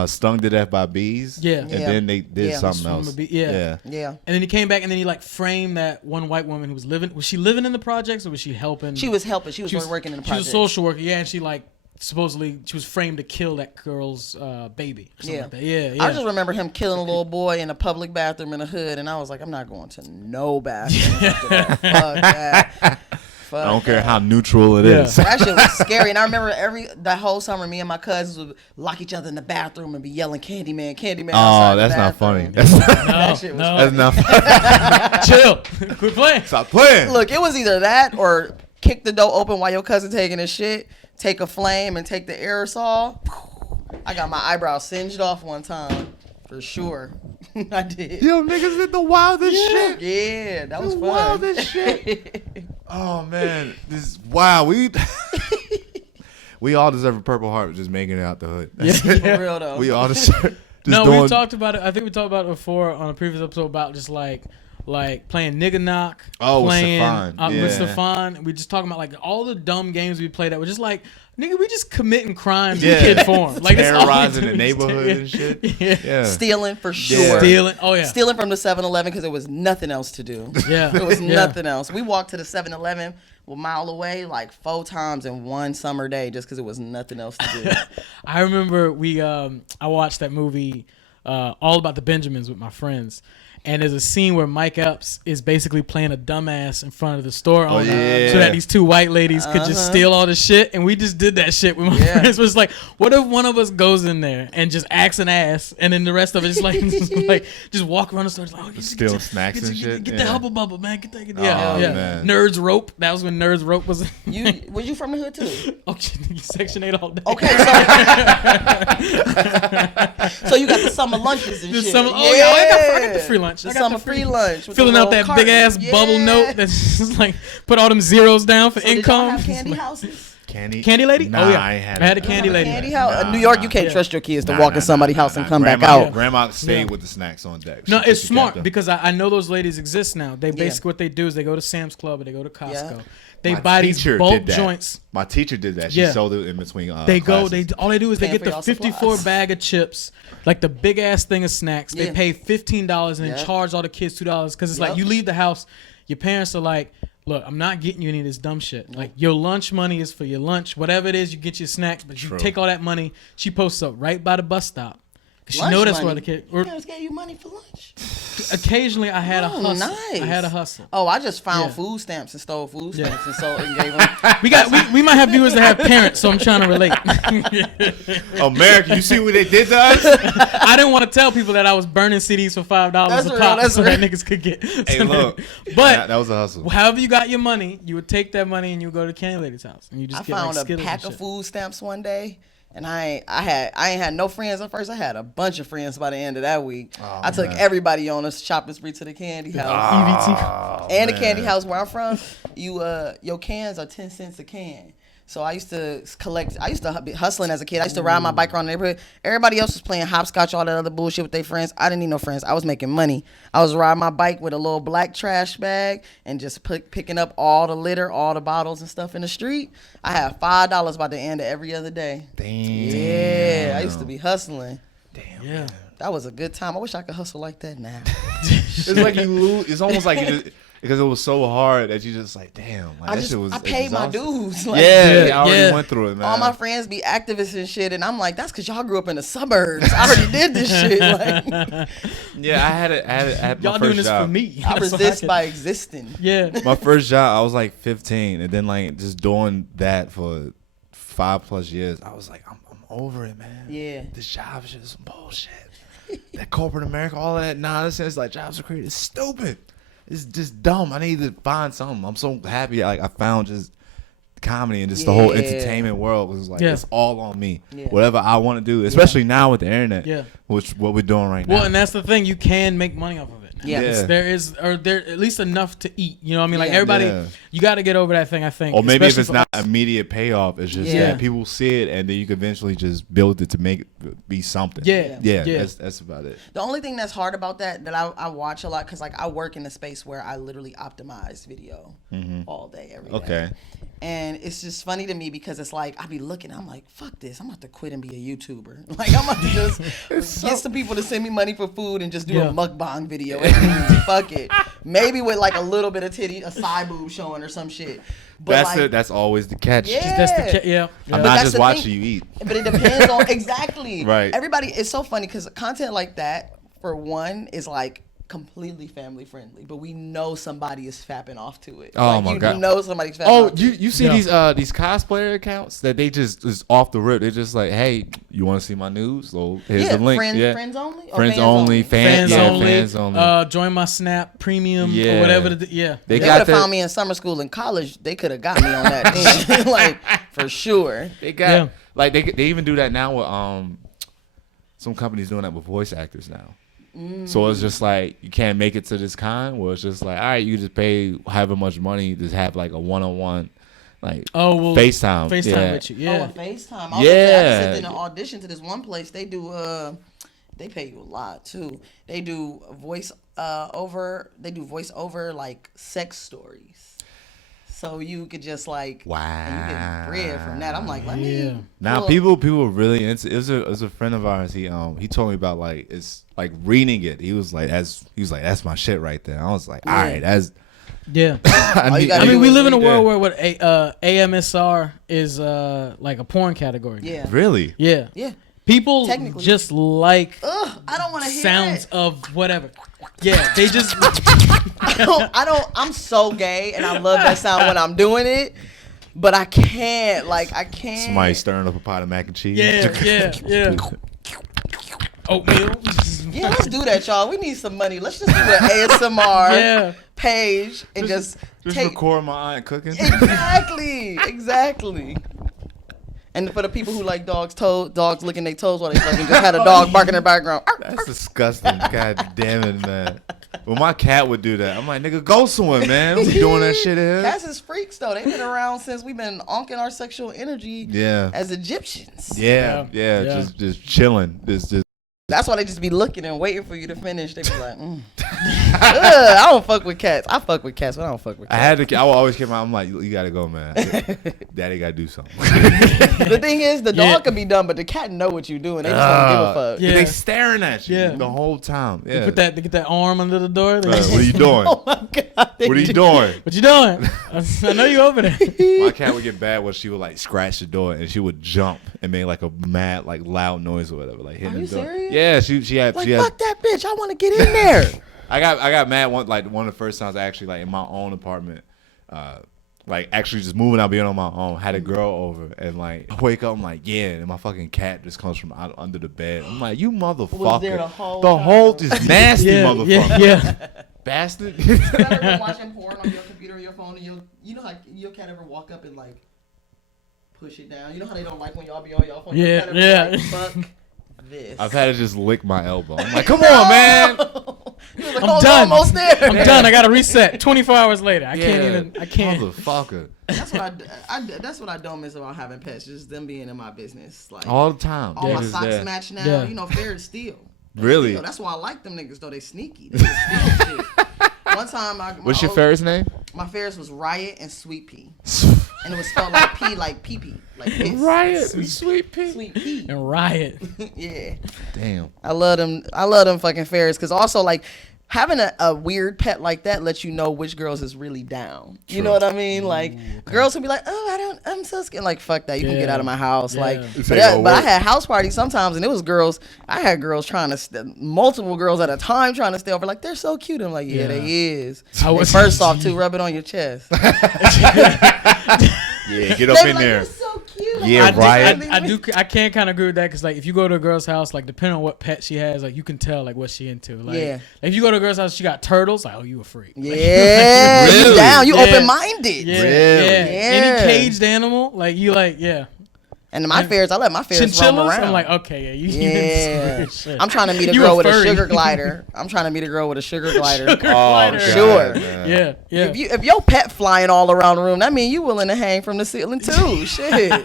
Stung to death by bees. Yeah. And Yeah. then they did something From a else. bee- yeah. Yeah. And then he came back, and then he like framed that one white woman who was living. Was she living in the projects, or was she helping? She was helping. She was working in the project. She was a social worker, yeah, and she like supposedly she was framed to kill that girl's baby. Or something like that. Yeah. I just remember him killing a little boy in a public bathroom in the hood, and I was like, I'm not going to no bathroom after that. Fuck that. I don't care how neutral it is. That shit was scary. And I remember that whole summer, me and my cousins would lock each other in the bathroom and be yelling Candyman, Candyman. Oh, outside the that's not bathroom. funny. That's not, That shit was that's not funny. chill. Quit playing. Stop playing. Look, it was either that or kick the door open while your cousin taking his shit, take a flame and take the aerosol. I got my eyebrows singed off one time. For sure. I did. Yo, niggas did the wildest shit. Yeah, that was fun. Wildest shit. Oh man, this wow. We all deserve a Purple Heart just making it out the hood. That's it. For real though. We all deserve. We talked about it. I think we talked about it before on a previous episode about just like playing Nigga Knock. Oh, with playing Stefan. with Yeah. Stefan. We just talking about like all the dumb games we played that were just like, nigga, we just committing crimes Yeah. in kid form. Like that's all we Terrorizing do. the neighborhood and shit. Yeah. Stealing for Yeah. sure. Stealing. Oh yeah. Stealing from the 7-Eleven because there was nothing else to do. Yeah. There was Yeah. nothing else. We walked to the 7-Eleven a mile away like 4 times in one summer day just because there was nothing else to do. I remember I watched that movie All About the Benjamins with my friends. And there's a scene where Mike Epps is basically playing a dumbass in front of the store owner yeah. so that these two white ladies could just steal all the shit. And we just did that shit with my friends. It was like, what if one of us goes in there and just acts an ass, and then the rest of it is like, just walk around the store, like, oh, Steal snacks and shit. Get the Hubble Bubble, man. Get that. Oh, Yeah. man. Nerds Rope. That was when Nerds Rope was. Were you from the hood too? Oh, Section 8 all day. Okay, so you got the summer lunches and The shit. summer, I got the free lunch. The I got summer the free lunch. with Filling the out that little big ass carton. bubble note that's just like put all them zeros down for So did income. y'all have candy houses? Candy lady? Nah, Oh, yeah. I ain't had I had it. a candy lady. Candy house? Nah, New York, you nah. can't trust your kids to walk in somebody's house and come back Grandma- out. Grandma stayed Yeah. with the snacks on deck. No, She it's got smart them. because I know those ladies exist now. They basically what they do is they go to Sam's Club or they go to Costco. Yeah. They My buy these teacher bulk did that. joints. My teacher did that. She Yeah. sold it in between. They go. classes. All they do is they Paying get for the y'all 54 supplies. bag of chips, like the big ass thing of snacks. They Yeah. pay $15 and then Yeah. charge all the kids $2 because it's like Yep. you leave the house, your parents are like, "Look, I'm not getting you any of this dumb shit. Like your lunch money is for your lunch, whatever it is. You get your snacks, but you True. take all that money." She posts up right by the bus stop. 'Cause she know that's money. where the kid. Your parents gave you money for lunch. Occasionally, I had a hustle. Nice. I had a hustle. Oh, I just found Yeah. food stamps and stole food Yeah. stamps and sold and gave them. We might have viewers that have parents, so I'm trying to relate. America, you see what they did to us? I didn't want to tell people that I was burning CDs for $5 That's a real, pop, that's so that real. niggas could get. Hey, look. But that was a hustle. however you got your money, you would take that money and you would go to Candy Lady's house and you just I get found like a Skittles pack and of shit. food stamps one day, and I ain't had no friends at first. I had a bunch of friends by the end of that week. Oh, I took man. everybody on a shopping spree to the candy house. Oh, And the man. candy house where I'm from, your cans are 10 cents a can. So I used to collect. I used to be hustling as a kid. I used to ride my bike around the neighborhood. Everybody else was playing hopscotch, all that other bullshit with their friends. I didn't need no friends. I was making money. I was riding my bike with a little black trash bag and just picking up all the litter, all the bottles and stuff in the street. I had $5 by the end of every other day. Damn. Yeah, I used to be hustling. Damn. Yeah. That was a good time. I wish I could hustle like that now. It's like you lose. It's almost like you just, because it was so hard that you just like, damn. Like, I that shit was paid my exhausting. dues. Like, Yeah, Yeah, I already yeah. went through it, man. all my friends be activists and shit, and I'm like, that's because y'all grew up in the suburbs. I already did this shit. Like, Yeah, I had my Y'all first doing this job. for me. I That's what resist can- by existing. Yeah. My first job, I was like 15, and then like just doing that for 5+ years, I was like, I'm over it, man. Yeah. This job shit is some bullshit. That corporate America, all of that nonsense, like jobs are created, it's stupid. It's just dumb. I need to find something. I'm so happy, like I found just comedy and just the whole Yeah. entertainment world was like, Yeah. it's all on me. Yeah. Whatever I want to do, especially now with the internet, Yeah. which what we're doing right Well, now. and that's the thing. You can make money off of it. Yeah. Yeah. There is, or there at least enough to eat. You know what I mean? Like Yeah. everybody, Yeah. you got to get over that thing, I think. Or maybe if especially it's for not us. immediate payoff, it's just Yeah. that people see it and then you can eventually just build it to make it be something. Yeah. Yeah, Yeah. that's about it. The only thing that's hard about that I watch a lot, because like I work in a space where I literally optimize video all day, every day. Okay. And it's just funny to me because it's like I be looking, I'm like, fuck this, I'm about to quit and be a YouTuber. Like I'm about to just get some people to send me money for food and just do Yeah. a mukbang video. Fuck it. Maybe with like a little bit of titty, a side boob showing or some shit. But like, That's always the catch. Yeah. That's the yeah. I'm yeah. not that's just the watching thing. you eat. But it depends on exactly. Right. Everybody, it's so funny because content like that, for one, is like completely family friendly, but we know somebody is fapping off to it. Oh, like, my you God. know somebody's fapping Oh, off to it. you see Yeah. these cosplayer accounts that they just is off the rip. They're just like, hey, you want to see my news? So here's Yeah, the link. friends only? Or Friends fans only. only? Fans yeah, only. Fans only. Join my Snap Premium or Yeah. whatever. Yeah. They They would got have that. found me in summer school in college. They could have got me on that thing. Like, for sure. They got Yeah. like they even do that now with some companies doing that with voice actors now. So it's just like you can't make it to this con where it's just like, all right, you just pay however much money to have like a one-on-one like Oh, well, FaceTime. FaceTime yeah. with you. Oh, Yeah. a FaceTime. Yeah. I sent in an audition to this one place. They do they pay you a lot too. They do voice over. They do voice over like sex stories. So you could just like and you get bread from that. I'm like, let Yeah. me. Now pull- people are really into it. It was a friend of ours. He told me about like it's like reading it. He was like that's my shit right there. I was like, all right, that's Yeah. All you gotta I mean, do we is live in a read world where what AMSR is like a porn category. Yeah. really. Yeah. Yeah. People Technically. just like Ugh, I don't want to hear sounds it. of whatever. Yeah, they just I'm so gay and I love that sound when I'm doing it, but I can't. Like I can't. Somebody stirring up a pot of mac and cheese. yeah. Oatmeal. Yeah, let's do that, y'all. We need some money. Let's just do an ASMR Yeah. page and just take record my aunt cooking. exactly. And for the people who like dogs licking their toes while they fucking, just had a dog barking in the background. That's disgusting. God damn it, man. Well, my cat would do that. I'm like, nigga, go somewhere, man. We doing that shit here. Cats is freaks though. They've been around since we've been onking our sexual energy Yeah. as Egyptians. Yeah. Yeah. Just chilling. Just That's why they just be looking and waiting for you to finish. They be like, I don't fuck with cats. I fuck with cats, but I don't fuck with cats. I will always keep my. I'm like, you gotta go, man. Daddy gotta do something. The thing is, the dog can be done, but the cat know what you're doing. They just don't give a fuck. Yeah. They staring at you the whole time. Yeah. They get that arm under the door. What are you doing? Oh my god. What are you doing? What you doing? I know you over there. My cat would get bad when she would like scratch the door and she would jump and make like a mad like loud noise or whatever, like hitting Are you the door. serious? Yeah, she had Fuck that bitch. I want to get in there. I got mad one of the first times I actually like in my own apartment, like actually just moving out, being on my own. Had a girl over and like I wake up, I'm like, yeah, and my fucking cat just comes from out under the bed. I'm like, you motherfucker, Was there the whole time? this nasty motherfucker, Yeah. bastard. You ever been watching porn on your computer or your phone, and you know how your cat ever walk up and like push it down? You know how they don't like when y'all be on your phone? Your cat ever be like, fuck this. I've had to just lick my elbow. I'm like, come on, man. Like, I'm done. Almost there. I'm done. I gotta reset. 24 hours later. I can't. Motherfucker. That's what I don't miss about having pets. Just them being in my business. Like All the time. all my Just socks there. match now. Yeah. You know, fair to steal. Really? Steal. That's why I like them niggas though. They sneaky. They just steal shit. One time, What's your Ferris name? My Ferris was Riot and Sweet Pea, and it was spelled like pee, like pee pee, like piss. Riot and Sweet Pea. Sweet Pea. And riot. Yeah. Damn. I love them fucking Ferris because also like having a weird pet like that lets you know which girls is really down. You know what I mean? Like girls will be like, oh, I'm so scared. Like fuck that, you can get out of my house. Yeah. Like, Say but I had house parties sometimes, and it was girls. I had girls trying to multiple girls at a time trying to stay over. Like they're so cute. I'm like, yeah, they is. And first off, too, rub it on your chest. Yeah, get up in like, there. You're so cute. Yeah, Riot. I can kind of agree with that because like if you go to a girl's house, like depending on what pet she has, like you can tell like what she into. Like, Yeah. like, if you go to a girl's house, she got turtles. Like, oh, you a freak. Yeah, Really? you down. You Yeah. open minded. Yeah, Really? yeah. Yeah. Any caged animal, like you like, yeah. And my Ferris, I let my Ferris roam Chinchillas. around. I'm like, okay, yeah, you. Yeah. Shit. I'm trying to meet a You girl with a furry. sugar glider. I'm trying to meet a girl with a sugar glider. Sugar glider. Sure. Yeah, yeah. If your pet flying all around the room, that mean you willing to hang from the ceiling too. Shit.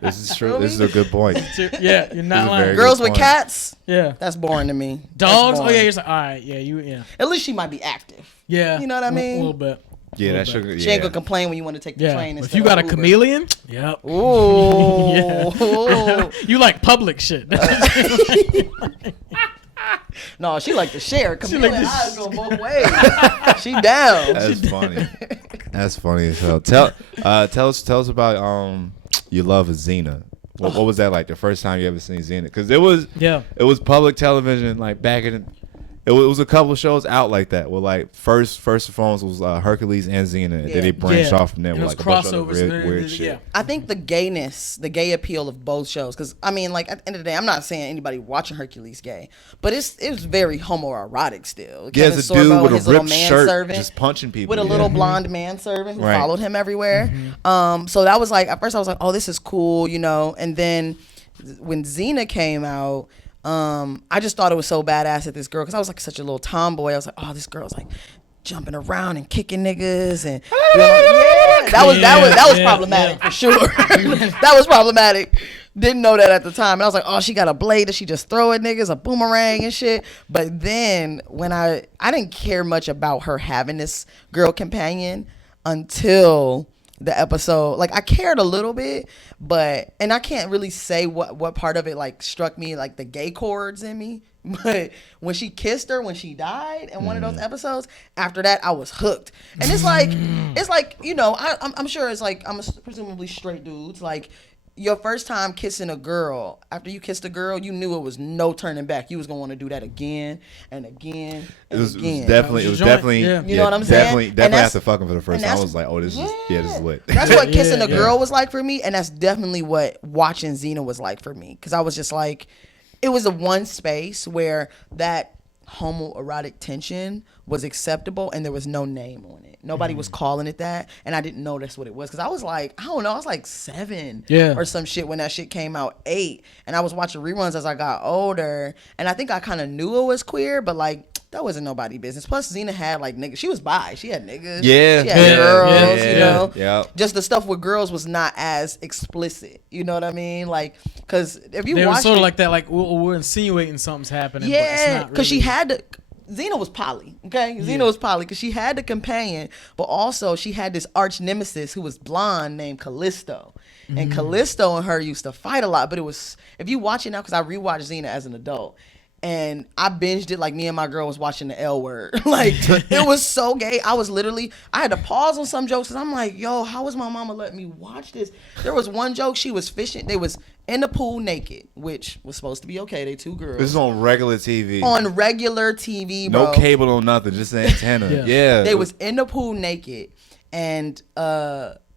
This is true. This is a good point. Yeah, you're not This is lying. very Girls good with point. cats, Yeah. that's boring to me. That's Dogs. Oh boring. yeah, you're like, all right, yeah, yeah. At least she might be active. Yeah. You know what I mean? A little bit. Yeah, that sugar. She ain't gonna complain when you want to take the Yeah. train. If instead you got a of Uber. chameleon, yep. Ooh. Yeah. You like public shit. No, she like to share. Chameleon like to eyes go both ways. She down. That's funny. That's funny as hell. Tell us about your love of Xena. What was that like the first time you ever seen Xena? Because it was public television like back in. It was a couple of shows out like that. Well, like first and foremost was Hercules and Xena, and then they branched off from there And with it like was a bunch of crossovers. other weird shit. Yeah. I think the gay appeal of both shows, because I mean, like at the end of the day, I'm not saying anybody watching Hercules gay, but it was very homoerotic still. Yeah, Kevin it's a dude Sorbo, with his a little ripped shirt manservant just punching people. with a little blonde manservant who Right. followed him everywhere. So that was like, at first I was like, oh, this is cool, you know. And then when Xena came out, I just thought it was so badass that this girl, because I was like such a little tomboy. I was like, oh, this girl's like jumping around and kicking niggas, and you know, that was problematic for sure. That was problematic. Didn't know that at the time. And I was like, oh, she got a blade that she just throw at niggas, a boomerang and shit. But then when I didn't care much about her having this girl companion until the episode. Like I cared a little bit, and I can't really say what part of it like struck me like the gay chords in me. But when she kissed her when she died in one of those episodes, after that I was hooked. And it's like you know, I'm sure it's like presumably straight dudes like. Your first time kissing a girl, after you kissed a girl, you knew it was no turning back. You was gonna want to do that again and again and again. It was definitely. Yeah. You know what I'm saying? Definitely after fucking for the first time, I that's- was like, oh, this is lit. That's what kissing a Yeah. girl was like for me, and that's definitely what watching Xena was like for me. Because I was just like, it was a one space where that homoerotic tension was acceptable, and there was no name on it. Nobody was calling it that, and I didn't know that's what it was. Because I was like, I don't know, I was like 7 or some shit when that shit came out, 8. And I was watching reruns as I got older, and I think I kind of knew it was queer, but like, that wasn't nobody business. Plus, Xena had like niggas. She was bi. She had niggas. Yeah. She had girls, Yeah. you know. Yeah. Just the stuff with girls was not as explicit. You know what I mean? Like, because if you They were watch sort of it, like that, like we're insinuating something's happening. but it's yeah, not because really. she had to. Xena was poly, okay? Xena was poly because she had the companion, but also she had this arch nemesis who was blonde named Callisto. And Callisto and her used to fight a lot, but it was, if you watch it now, because I rewatched Xena as an adult, and I binged it like me and my girl was watching the L Word. Like, it was so gay. I had to pause on some jokes because I'm like, yo, how was my mama letting me watch this? There was one joke, she was fishing. They was in the pool naked, which was supposed to be okay. They two girls. This is on regular TV. On regular TV, bro. No cable, no nothing, just an antenna. Yeah. They was in the pool naked, and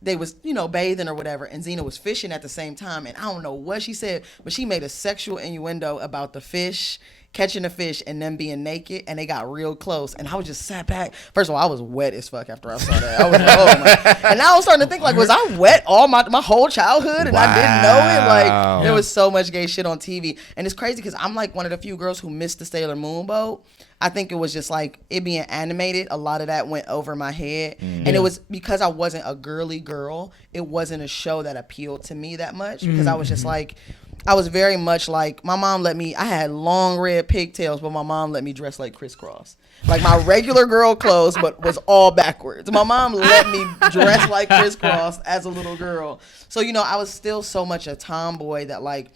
they was, bathing or whatever, and Xena was fishing at the same time, and I don't know what she said, but she made a sexual innuendo about the fish, catching the fish, and them being naked, and they got real close, and I was just sat back. First of all, I was wet as fuck after I saw that. I was like, oh my. And now I was starting to think, like, was I wet all my whole childhood, and I didn't know it? Like, there was so much gay shit on TV, and it's crazy, because I'm, like, one of the few girls who missed the Sailor Moon boat. I think it was just like it being animated. A lot of that went over my head. And it was because I wasn't a girly girl. It wasn't a show that appealed to me that much because I was just like, I was very much like, my mom let me, I had long red pigtails, but my mom let me dress like crisscross. Like my regular girl clothes, but was all backwards. My mom let me dress like crisscross as a little girl. So, I was still so much a tomboy that like,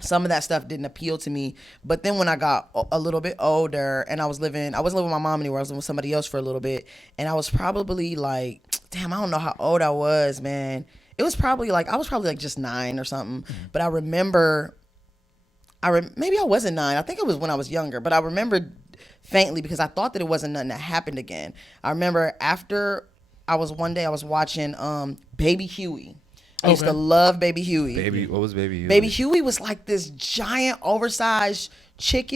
some of that stuff didn't appeal to me. But then when I got a little bit older and I wasn't living with my mom anymore, I was living with somebody else for a little bit. And I was probably like, damn, I don't know how old I was, man. It was probably like, I was probably like just 9 or something. But I remember, maybe I wasn't 9. I think it was when I was younger. But I remember faintly because I thought that it wasn't nothing that happened again. I remember after one day I was watching Baby Huey. I used to love Baby Huey. What was Baby Huey? Baby Huey was like this giant, oversized chick,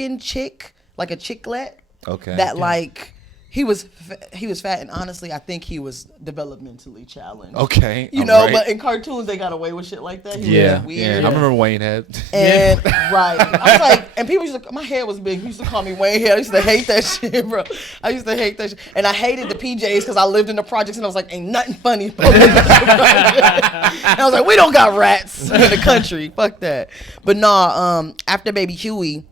like a chicklet. Okay. That like he was fat, and honestly, I think he was developmentally challenged. Okay. But in cartoons they got away with shit like that. He was weird. I remember Wayne Head. And right, I was like, and people used to, my head was big. He used to call me Wayne Head. I used to hate that shit, bro. I used to hate that shit, and I hated the PJs because I lived in the projects, and I was like, ain't nothing funny. And I was like, we don't got rats in the country. Fuck that. But nah, after Baby Huey,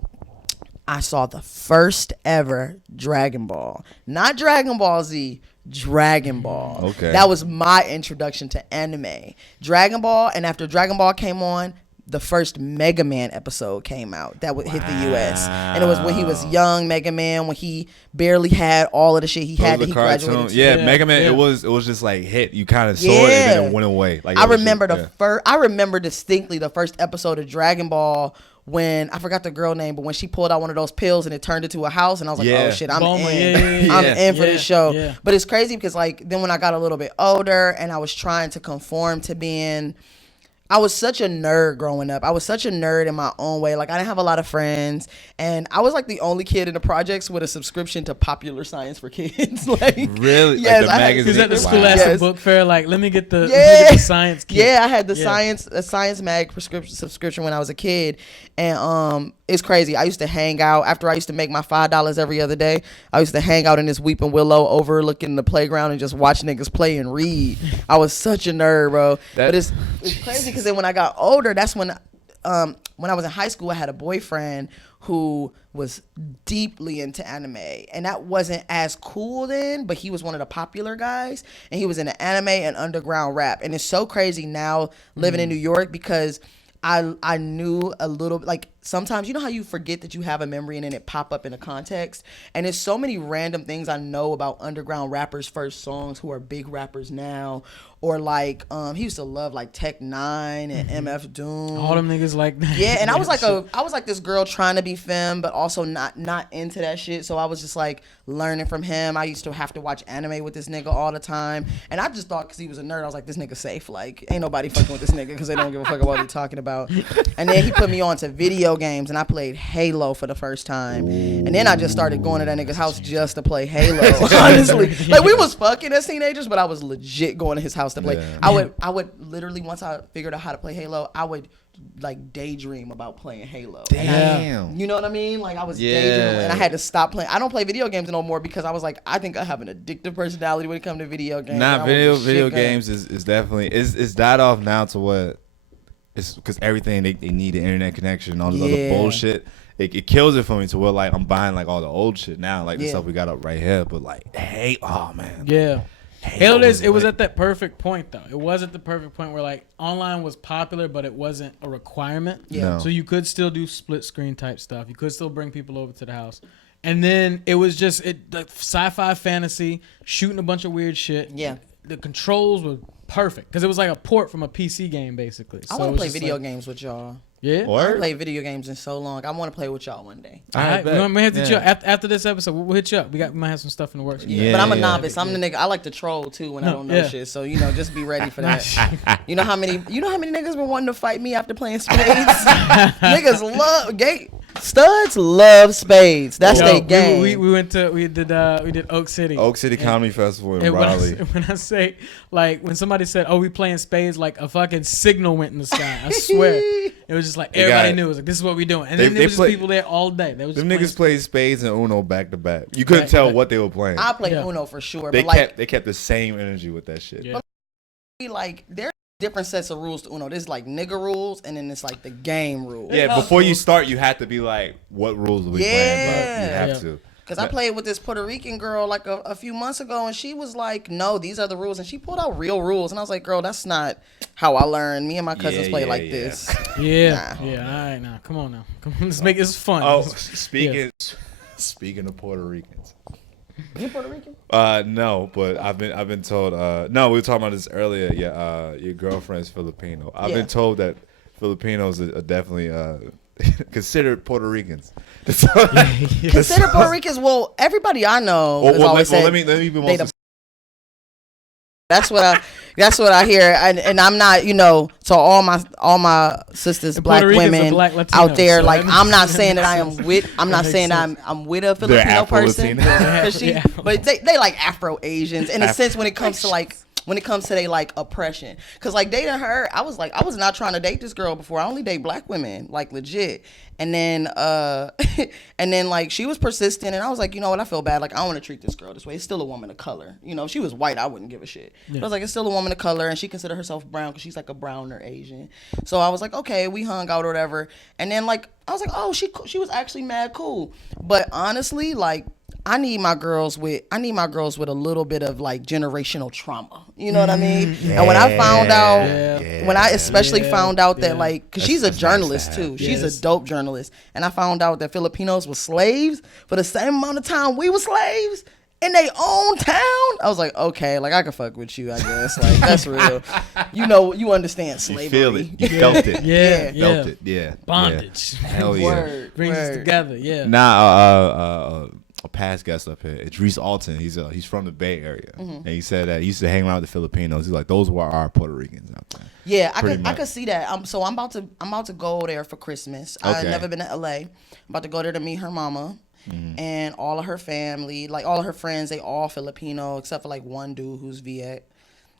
I saw the first ever Dragon Ball. Not Dragon Ball Z, Dragon Ball. Okay. That was my introduction to anime. Dragon Ball, and after Dragon Ball came on, the first Mega Man episode came out that would hit the US. And it was when he was young Mega Man, when he barely had all of the shit he had that he graduated to. Yeah, Mega Man, it was just like hit. You kind of saw it and then it went away. Like I remember distinctly the first episode of Dragon Ball when I forgot the girl name, but when she pulled out one of those pills and it turned into a house, and I was like, oh shit, I'm in. I'm in for this show. Yeah. But it's crazy because like then when I got a little bit older and I was trying to conform to being, I was such a nerd growing up. I was such a nerd in my own way. Like I didn't have a lot of friends, and I was like the only kid in the projects with a subscription to Popular Science for Kids. Like really, yes, like the magazine. Is that the Scholastic book fair? Like, let me get the science kit. Yeah, I had the science mag subscription when I was a kid, and it's crazy. I used to hang out after I used to make my $5 every other day. I used to hang out in this weeping willow overlooking the playground and just watch niggas play and read. I was such a nerd, bro. But it's crazy because then when I got older, that's when I was in high school, I had a boyfriend who was deeply into anime, and that wasn't as cool then, but he was one of the popular guys, and he was into anime and underground rap. And it's so crazy now living in New York because I knew a little, like sometimes, you know how you forget that you have a memory and then it pop up in a context? And there's so many random things I know about underground rappers' first songs who are big rappers now. Or like, he used to love like Tech Nine and MF Doom. All them niggas like that. Yeah, and I was like this girl trying to be femme, but also not into that shit. So I was just like learning from him. I used to have to watch anime with this nigga all the time. And I just thought because he was a nerd, I was like, this nigga safe. Like, ain't nobody fucking with this nigga because they don't give a fuck about what he talking about. And then he put me on to video games, and I played Halo for the first time. Ooh. And then I just started going to that nigga's house just to play Halo. Honestly, like we was fucking as teenagers, but I was legit going to his house to play. Yeah. I would literally, once I figured out how to play Halo, I would like daydream about playing Halo. Damn. You know what I mean? Like I was daydreaming, and I had to stop playing. I don't play video games no more because I was like, I think I have an addictive personality when it comes to video games. Nah, video games is definitely it's died off now to what. It's because everything they need the internet connection and all this other bullshit. it kills it for me to where like I'm buying like all the old shit now, like the Yeah. stuff we got up right here. But like, hey, oh man, Yeah. Halo It was like- at that perfect point though. It was at the perfect point where like online was popular, but it wasn't a requirement. Yeah. No. So you could still do split screen type stuff. You could still bring people over to the house. And then it was just like sci-fi fantasy, shooting a bunch of weird shit. Yeah. The controls were perfect because it was like a port from a PC game basically. I So want it to was play just video like- games with y'all. Yeah. I Word? haven't played video games in so long. I want to play with y'all one day. All right, bet. we might have to hit you Yeah. up. After this episode, we'll hit you up. We might have some stuff in the works. Yeah. But I'm a novice. I'm the nigga. I like to troll too when I No, don't know yeah. shit. So just be ready for that. You know how many niggas been wanting to fight me after playing spades? Niggas love studs love spades. That's Yo, their game. we did Oak City. Oak City Comedy Festival in And Raleigh. when I say, like, when somebody said, "Oh, we playing spades," like a fucking signal went in the sky. I swear, it was just like everybody knew. It was like, "This is what we doing," and then They there was just play- people there all day. They was Them just niggas playing played spades and Uno back to back. You couldn't Right, tell right. what they were playing. I play Yeah. Uno for sure. They but kept the same energy with that shit. Yeah. like there's different sets of rules to Uno. There's like nigga rules, and then it's like the game rules. Yeah, before you start, you have to be like, what rules are we playing? Bro? You Yeah. have to. Because I played with this Puerto Rican girl like a few months ago, and she was like, "No, these are the rules," and she pulled out real rules, and I was like, "Girl, that's not how I learned. Me and my cousins Yeah, play yeah, like yeah. this." Yeah, Nah. yeah. All right, now come on now, come on. Let's make this fun. Oh, speaking of Puerto Ricans. You Puerto Rican? No, but I've been told. No, we were talking about this earlier. Yeah, your girlfriend's Filipino. I've Yeah. been told that Filipinos are definitely considered Puerto Ricans. Consider Puerto Ricans. Well, everybody I know has always said let me be more they the- That's what I hear, and I'm not, to all my sisters, And black Puerto Ricans are women black Latinos, out there. so Like, that I'm not makes saying that I sense. am with. I'm not That saying makes that I'm with a Filipino Afro-Latino. person, Yeah. but they like Afro Asians in a sense when it comes to they like oppression. Cause like dating her, I was not trying to date this girl before. I only date black women, like legit. And then like she was persistent, and I was like, you know what, I feel bad. Like I don't want to treat this girl this way. It's still a woman of color. If she was white, I wouldn't give a shit. But I was like, it's still a woman of color, and she considered herself brown because she's like a browner Asian. So I was like, okay, we hung out or whatever. And then like I was like, oh, she was actually mad cool. But honestly, like, I need my girls with a little bit of like generational trauma. You know what I mean? And when I found out, when I especially found out that like, cause she's a That's nice to journalist have. too. She's Yes. a dope journalist. And I found out that Filipinos were slaves for the same amount of time we were slaves in their own town. I was like, okay, like I can fuck with you, I guess. Like that's real. You understand You slavery. feel it. You felt it. Yeah, Yeah. Felt it. Yeah. Bondage. Yeah. Hell yeah. Word, Brings us word. together. Yeah. Nah, a past guest up here, Idris Alton. He's from the Bay Area, and he said that he used to hang around with the Filipinos. He's like, those were our Puerto Ricans out there. Yeah, Pretty I much. could see that. So I'm about to go there for Christmas. I've Okay. never been to LA. I'm about to go there to meet her mama Mm-hmm. and all of her family, like all of her friends. They all Filipino except for like one dude who's Viet.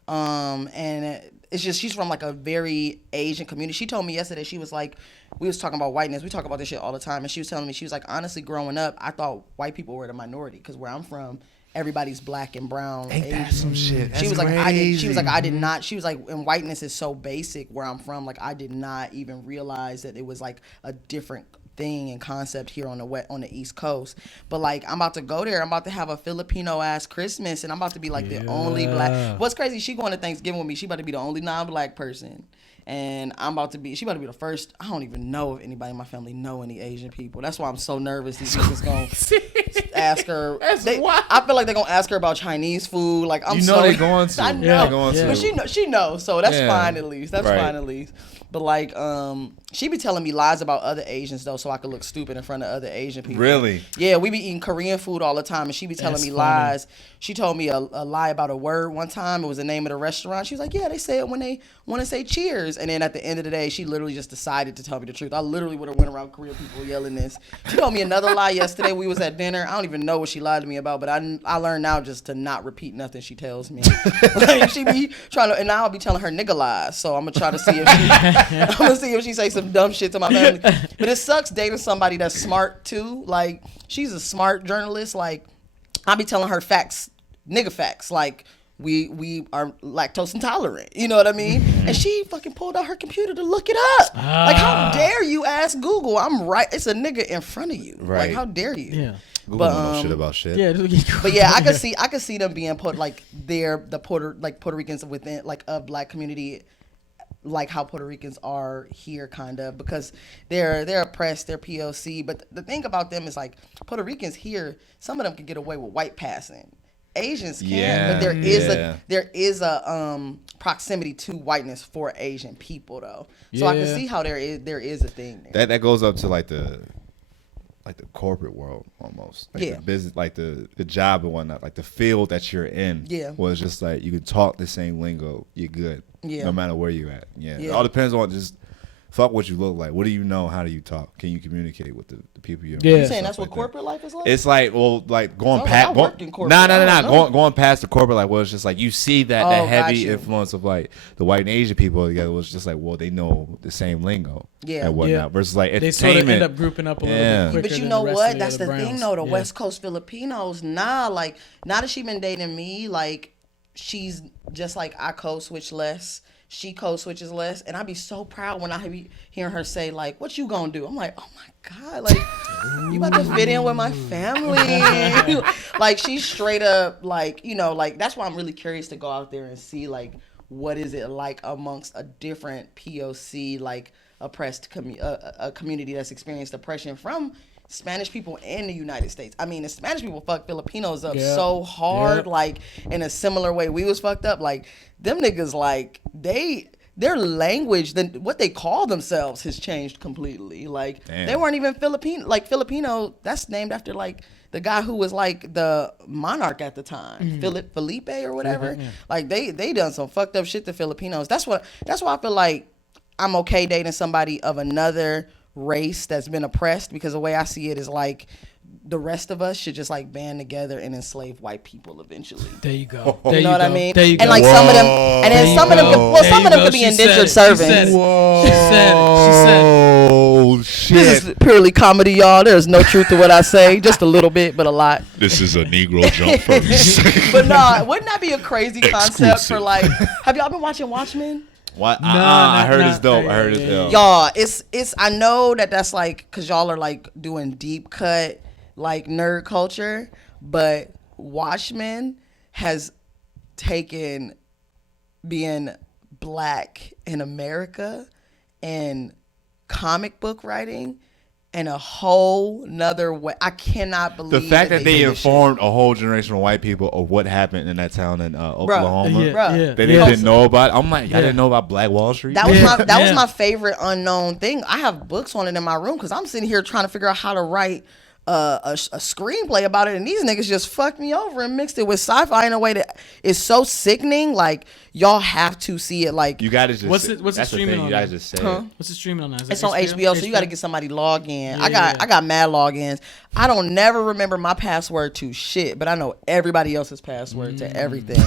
And it's just she's from like a very Asian community. She told me yesterday, she was like, we was talking about whiteness. We talk about this shit all the time, and she was telling me, she was like, honestly, growing up, I thought white people were the minority because where I'm from, everybody's black and brown. Ain't that some shit? She was That's like, I did. She was like, I crazy. did not. She was like, and whiteness is so basic where I'm from. Like, I did not even realize that it was like a different thing and concept here on the East Coast. But like, I'm about to go there. I'm about to have a Filipino ass Christmas, and I'm about to be like the only black. What's crazy? She going to Thanksgiving with me. She about to be the only non-black person. And she about to be the first. I don't even know if anybody in my family know any Asian people. That's why I'm so nervous. These niggas gonna ask her. I feel like they're gonna ask her about Chinese food. Like I'm they're going to. I know. Yeah, They're going yeah. to. But she knows, so that's Yeah. fine at least. That's Right. fine at least. But like, she be telling me lies about other Asians though, so I could look stupid in front of other Asian people. Really? Yeah, we be eating Korean food all the time, and she be telling That's me funny. lies. She told me a lie about a word one time. It was the name of the restaurant. She was like, yeah, they say it when they want to say cheers. And then at the end of the day, she literally just decided to tell me the truth. I literally would have went around Korean people yelling this. She told me another lie yesterday. We was at dinner. I don't even know what she lied to me about, but I learned now just to not repeat nothing she tells me. Like, she be trying to, and now I'll be telling her nigga lies. So I'm gonna try to see if she say some dumb shit to my family. But it sucks dating somebody that's smart too. Like, she's a smart journalist. Like, I be telling her facts, nigga facts. Like, we are lactose intolerant. You know what I mean? And she fucking pulled out her computer to look it up. Like, how dare you ask Google? I'm right. It's a nigga in front of you. Right. Like, how dare you? Yeah. Google don't know shit about shit. Yeah. But yeah, I could see them being put like the Puerto Ricans within like a black community, like how Puerto Ricans are here, kind of, because they're oppressed, they're POC. But the thing about them is like Puerto Ricans here, some of them can get away with white passing. Asians can, but there is a proximity to whiteness for Asian people though. So I can see how there is a thing there. That goes up to like the corporate world almost. Like the business, like the job and whatnot, like the field that you're in. Yeah. Was just like you can talk the same lingo, you're good. Yeah. No matter where you're at. Yeah. It all depends on just fuck what you look like. What do you know? How do you talk? Can you communicate with the people you're You saying that's what corporate life is like? It's like, well, like going past. Going past the corporate life. Well, it's just like you see that heavy influence of like the white and Asian people together. Was just like, well, they know the same lingo. Yeah. And whatnot. Versus like they sort of end up grouping up a little bit quicker. But you know what? That's the thing though. The West Coast Filipinos, like now that she been dating me, like she's just like I code switch less. She code switches less, and I'd be so proud when I be hearing her say like, "What you gonna do?" I'm like, "Oh my god, like you about to fit in with my family." Like she's straight up like, you know, like that's why I'm really curious to go out there and see like what is it like amongst a different POC like oppressed a community that's experienced oppression from Spanish people in the United States. I mean, the Spanish people fucked Filipinos up so hard, like in a similar way we was fucked up. Like them niggas, like their language, what they call themselves has changed completely. Like they weren't even Filipino. That's named after like the guy who was like the monarch at the time, Felipe or whatever. Like they done some fucked up shit to Filipinos. That's why I feel like I'm okay dating somebody of another race that's been oppressed, because the way I see it is like the rest of us should just like band together and enslave white people eventually. There you go. You know what I mean? There you go. And like some of them, and then some of them could be indentured servants. She said it. Oh shit! This is purely comedy, y'all. There's no truth to what I say, just a little bit, but a lot. This is a Negro jump first. But nah, wouldn't that be a crazy concept for like? Have y'all been watching Watchmen? What? I heard it's dope. I heard it's dope. Y'all, it's. I know that's like, cause y'all are like doing deep cut, like nerd culture, but Watchmen has taken being black in America and comic book writing in a whole nother way. I cannot believe the fact that they informed a whole generation of white people of what happened in that town in Oklahoma. That they didn't know about. I'm like, y'all didn't know about Black Wall Street. That was my favorite unknown thing. I have books on it in my room because I'm sitting here trying to figure out how to write a screenplay about it, and these niggas just fucked me over and mixed it with sci-fi in a way that is so sickening. Like, y'all have to see it. Like, you gotta just what's it streaming on? You gotta just say What's it streaming on? It's on HBO, so you gotta get somebody log in. I got mad logins. I don't never remember my password to shit, but I know everybody else's password to everything.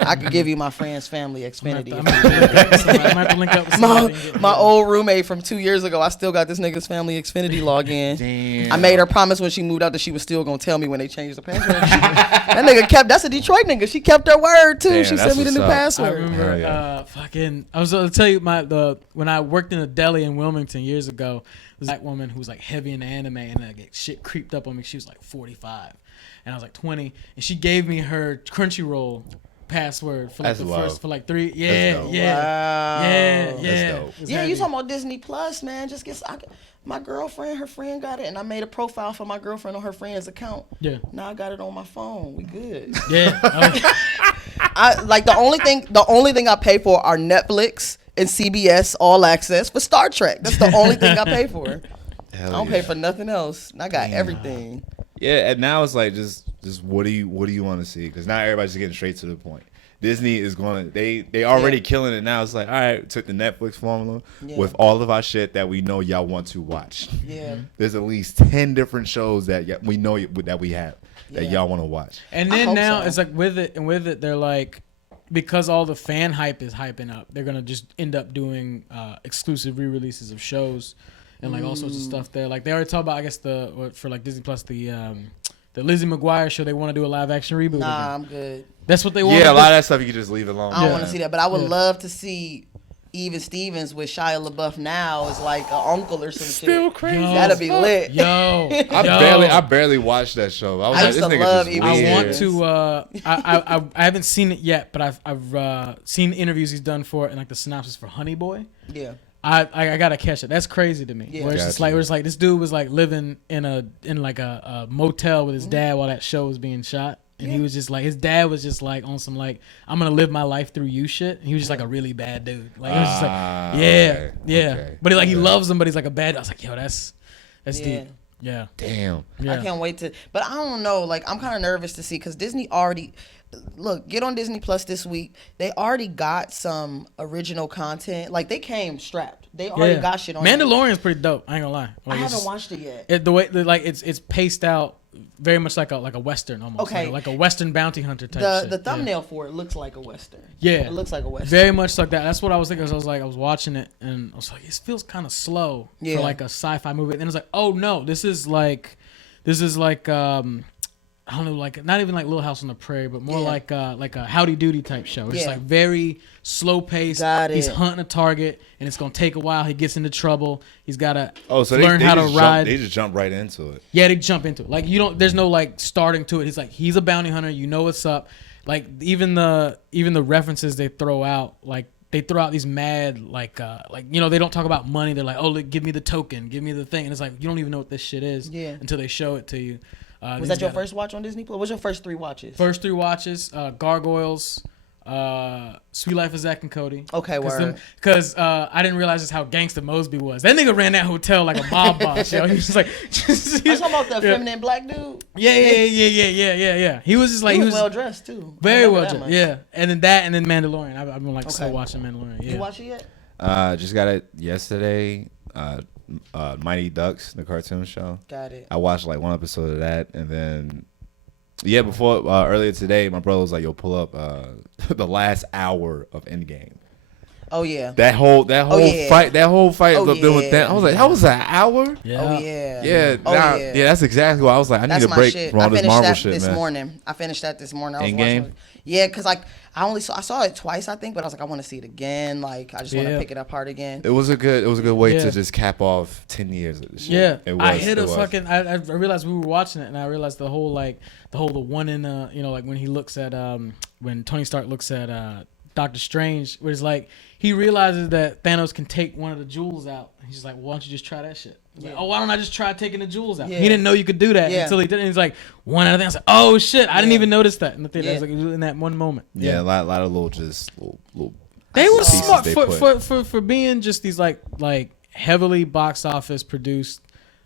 I could give you my friend's family Xfinity. I might have to link up with somebody. My old roommate from 2 years ago, I still got this nigga's family Xfinity login. Damn. I made her promise when she moved out that she was still gonna tell me when they changed the password. That nigga that's a Detroit nigga. She kept her word too. Damn, she sent me the new password. I remember I was gonna tell you when I worked in a deli in Wilmington years ago, there was a black woman who was like heavy into anime, and like shit creeped up on me. She was like 45 and I was like 20, and she gave me her Crunchyroll password for like first for like 3 yeah. Wow. Yeah. You talking about Disney Plus, man. Just get my girlfriend, her friend got it, and I made a profile for my girlfriend on her friend's account. Yeah. Now I got it on my phone. We good. Yeah. I like the only thing I pay for are Netflix and CBS All Access for Star Trek. That's the only thing I pay for. I don't pay for nothing else. I got everything. Yeah, and now it's like just what do you want to see? Because now everybody's getting straight to the point. Disney is going to, they already killing it now. It's like, all right, took the Netflix formula with all of our shit that we know y'all want to watch. Yeah. There's at least 10 different shows that we know that we have that y'all want to watch. And then now it's like with it, they're like, because all the fan hype is hyping up, they're going to just end up doing exclusive re-releases of shows and like all sorts of stuff there. Like they already talked about, I guess for like Disney Plus, the the Lizzie McGuire show, they want to do a live action reboot. Nah, again. I'm good. That's what they want. Yeah, a lot of that stuff you can just leave alone. I don't want to see that, but I would Yeah. love to see Even Stevens with Shia LaBeouf now as like an uncle or some shit. crazy. That'd be lit. Yo, I barely watched that show. I was I like, used this to nigga love just Even I weird. want to. I haven't seen it yet, but I've seen the interviews he's done for it and like the synopsis for Honey Boy. Yeah. I gotta catch it. That's crazy to me. Yeah. Where it's just Gotcha. like this dude was like living in like a motel with his dad while that show was being shot. And he was just like, his dad was just like on some like, I'm gonna live my life through you shit. And he was just like a really bad dude. Like it was just like, yeah, yeah. okay. But he loves him, but he's like a bad. I was like, yo, that's Yeah. deep. Yeah, Damn. yeah. I can't wait to, but I don't know. Like, I'm kind of nervous to see because Disney already, look, get on Disney Plus this week. They already got some original content. Like, they came strapped. They already got shit on there. Mandalorian's pretty dope. I ain't gonna lie. I Like, haven't watched it yet. the way like it's paced out very much like a western almost. Okay. Like a western bounty hunter type. The shit. the thumbnail for it looks like a western. Yeah. It looks like a western. Very much like that. That's what I was thinking. I was watching it and I was like, it feels kind of slow Yeah. for like a sci-fi movie. And then it's like, oh no, this is like I don't know, like not even like Little House on the Prairie, but more like a Howdy Doody type show. It's Yeah. like very slow paced. Got He's it. hunting a target, and it's gonna take a while. He gets into trouble. He's gotta Oh, so learn they how to just ride. They just jump right into it. Yeah, they jump into it. Like you don't. There's no like starting to it. He's a bounty hunter. You know what's up. Like even the references they throw out, like they throw out these mad like they don't talk about money. They're like, oh, look, give me the token, give me the thing, and it's like you don't even know what this shit is until they show it to you. Was that your first watch on Disney Plus? What's your first 3 watches? First 3 watches? Gargoyles, Sweet Life of Zack and Cody. Okay, word. Because I didn't realize just how gangsta Mosby was. That nigga ran that hotel like a mob boss. Yo, he was just like, I'm talking about the feminine black dude. Yeah. He was just like He was well dressed too. very well dressed. Yeah, and then Mandalorian. I've been like still Okay. watching Mandalorian. Yeah. You watch it yet? Just got it yesterday. Mighty Ducks, the cartoon show. Got it. I watched like one episode of that, and then before earlier today, my brother was like, "Yo, pull up the last hour of Endgame." Oh yeah. That whole yeah. fight, Oh, with with that. I was like, that was an hour. Yeah. Oh yeah. Yeah, Oh yeah, that's exactly what I was like. I That's need a my break shit. from I all this finished Marvel that shit, this man. morning. I finished that this morning. I was Endgame? watching it. Yeah, because like I saw it twice, I think, but I was like, I want to see it again. Like I just want to Yeah. pick it apart again. It was a good way Yeah. to just cap off 10 years of this shit. Yeah, It was, I hit it a was. fucking. I realized we were watching it, and I realized the one in like when he looks at when Tony Stark looks at Doctor Strange, where it's like he realizes that Thanos can take one of the jewels out. He's just like, why don't you just try that shit? He's like, oh, why don't I just try taking the jewels out? Yeah. He didn't know you could do that Yeah. until he did it. And he's like, one other thing. I was like, oh shit, I didn't Yeah. even notice that in the theater. Yeah. I was like, it was in that one moment. Yeah, a lot of little They were pieces smart they for being just these like heavily box office produced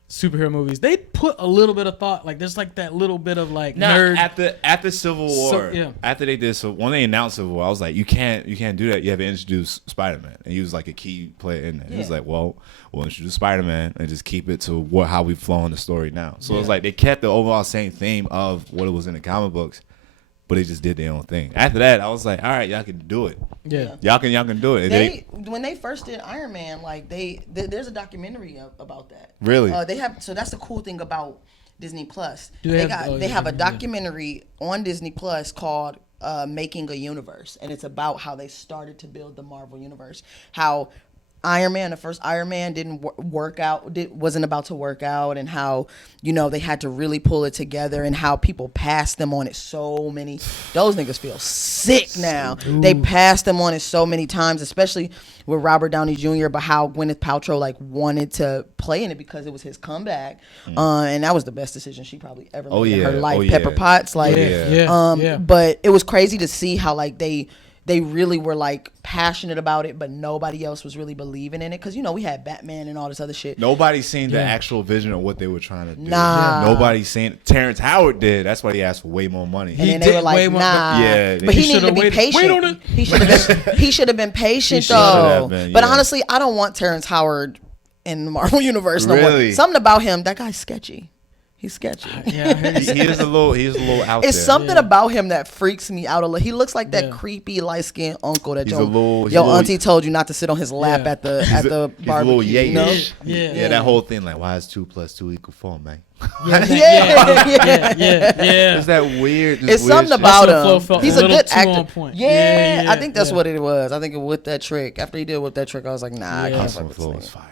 superhero movies. They put a little bit of thought. Like there's like that little bit of like nerd. After Civil War. yeah. After they did when they announced Civil War, I was like, you can't do that. You have to introduce Spider-Man, and he was like a key player in there. He was like, well, we'll introduce Spider-Man and just keep it to how we've flown the story now. So it's like they kept the overall same theme of what it was in the comic books, but they just did their own thing. After that, I was like, all right, y'all can do it. Yeah. Y'all can do it. When they first did Iron Man, like there's a documentary about that. Really? They have. So that's the cool thing about Disney Plus. Do they They have- have a documentary on Disney Plus called Making a Universe, and it's about how they started to build the Marvel universe. How Iron Man, the first Iron Man, didn't wasn't about to work out, and how they had to really pull it together, and how people passed them on it so many. Those niggas feel sick now. They passed them on it so many times, especially with Robert Downey Jr. But how Gwyneth Paltrow like wanted to play in it because it was his comeback, and that was the best decision she probably ever made in her life. Pepper Potts, like, Yeah. But it was crazy to see how like they really were like passionate about it, but nobody else was really believing in it because we had Batman and all this other shit. Nobody's seen the actual vision of what they were trying to do. Nah. Nobody's seen it. Terrence Howard did. That's why he asked for way more money. And then did they were way like, more- nah. Yeah, but he he needed to be should've patient. wait on it. He should have been patient should have though. been, But yeah. honestly, I don't want Terrence Howard in the Marvel universe no more. Really? Something about him, that guy's sketchy. He's sketchy. Yeah, I heard He is a little out It's there. something about him that freaks me out a little. He looks like that Yeah. creepy light skinned uncle that He's your a little- he's your a little- auntie told you not to sit on his lap Yeah. at the He's a barbecue. little You know? yayish. Yeah. Yeah, that whole thing like, why is 2 + 2 = 4, man? Yeah. It's that weird. It's weird something shit. about That's what Flo him. felt He's a a little good too actor. on point. Yeah, Yeah, I think that's yeah. what it was. I think with that trick, after he did with that trick, I was like, nah, I Yeah. can't Hustle fuck and with Flow this was nigga. fire.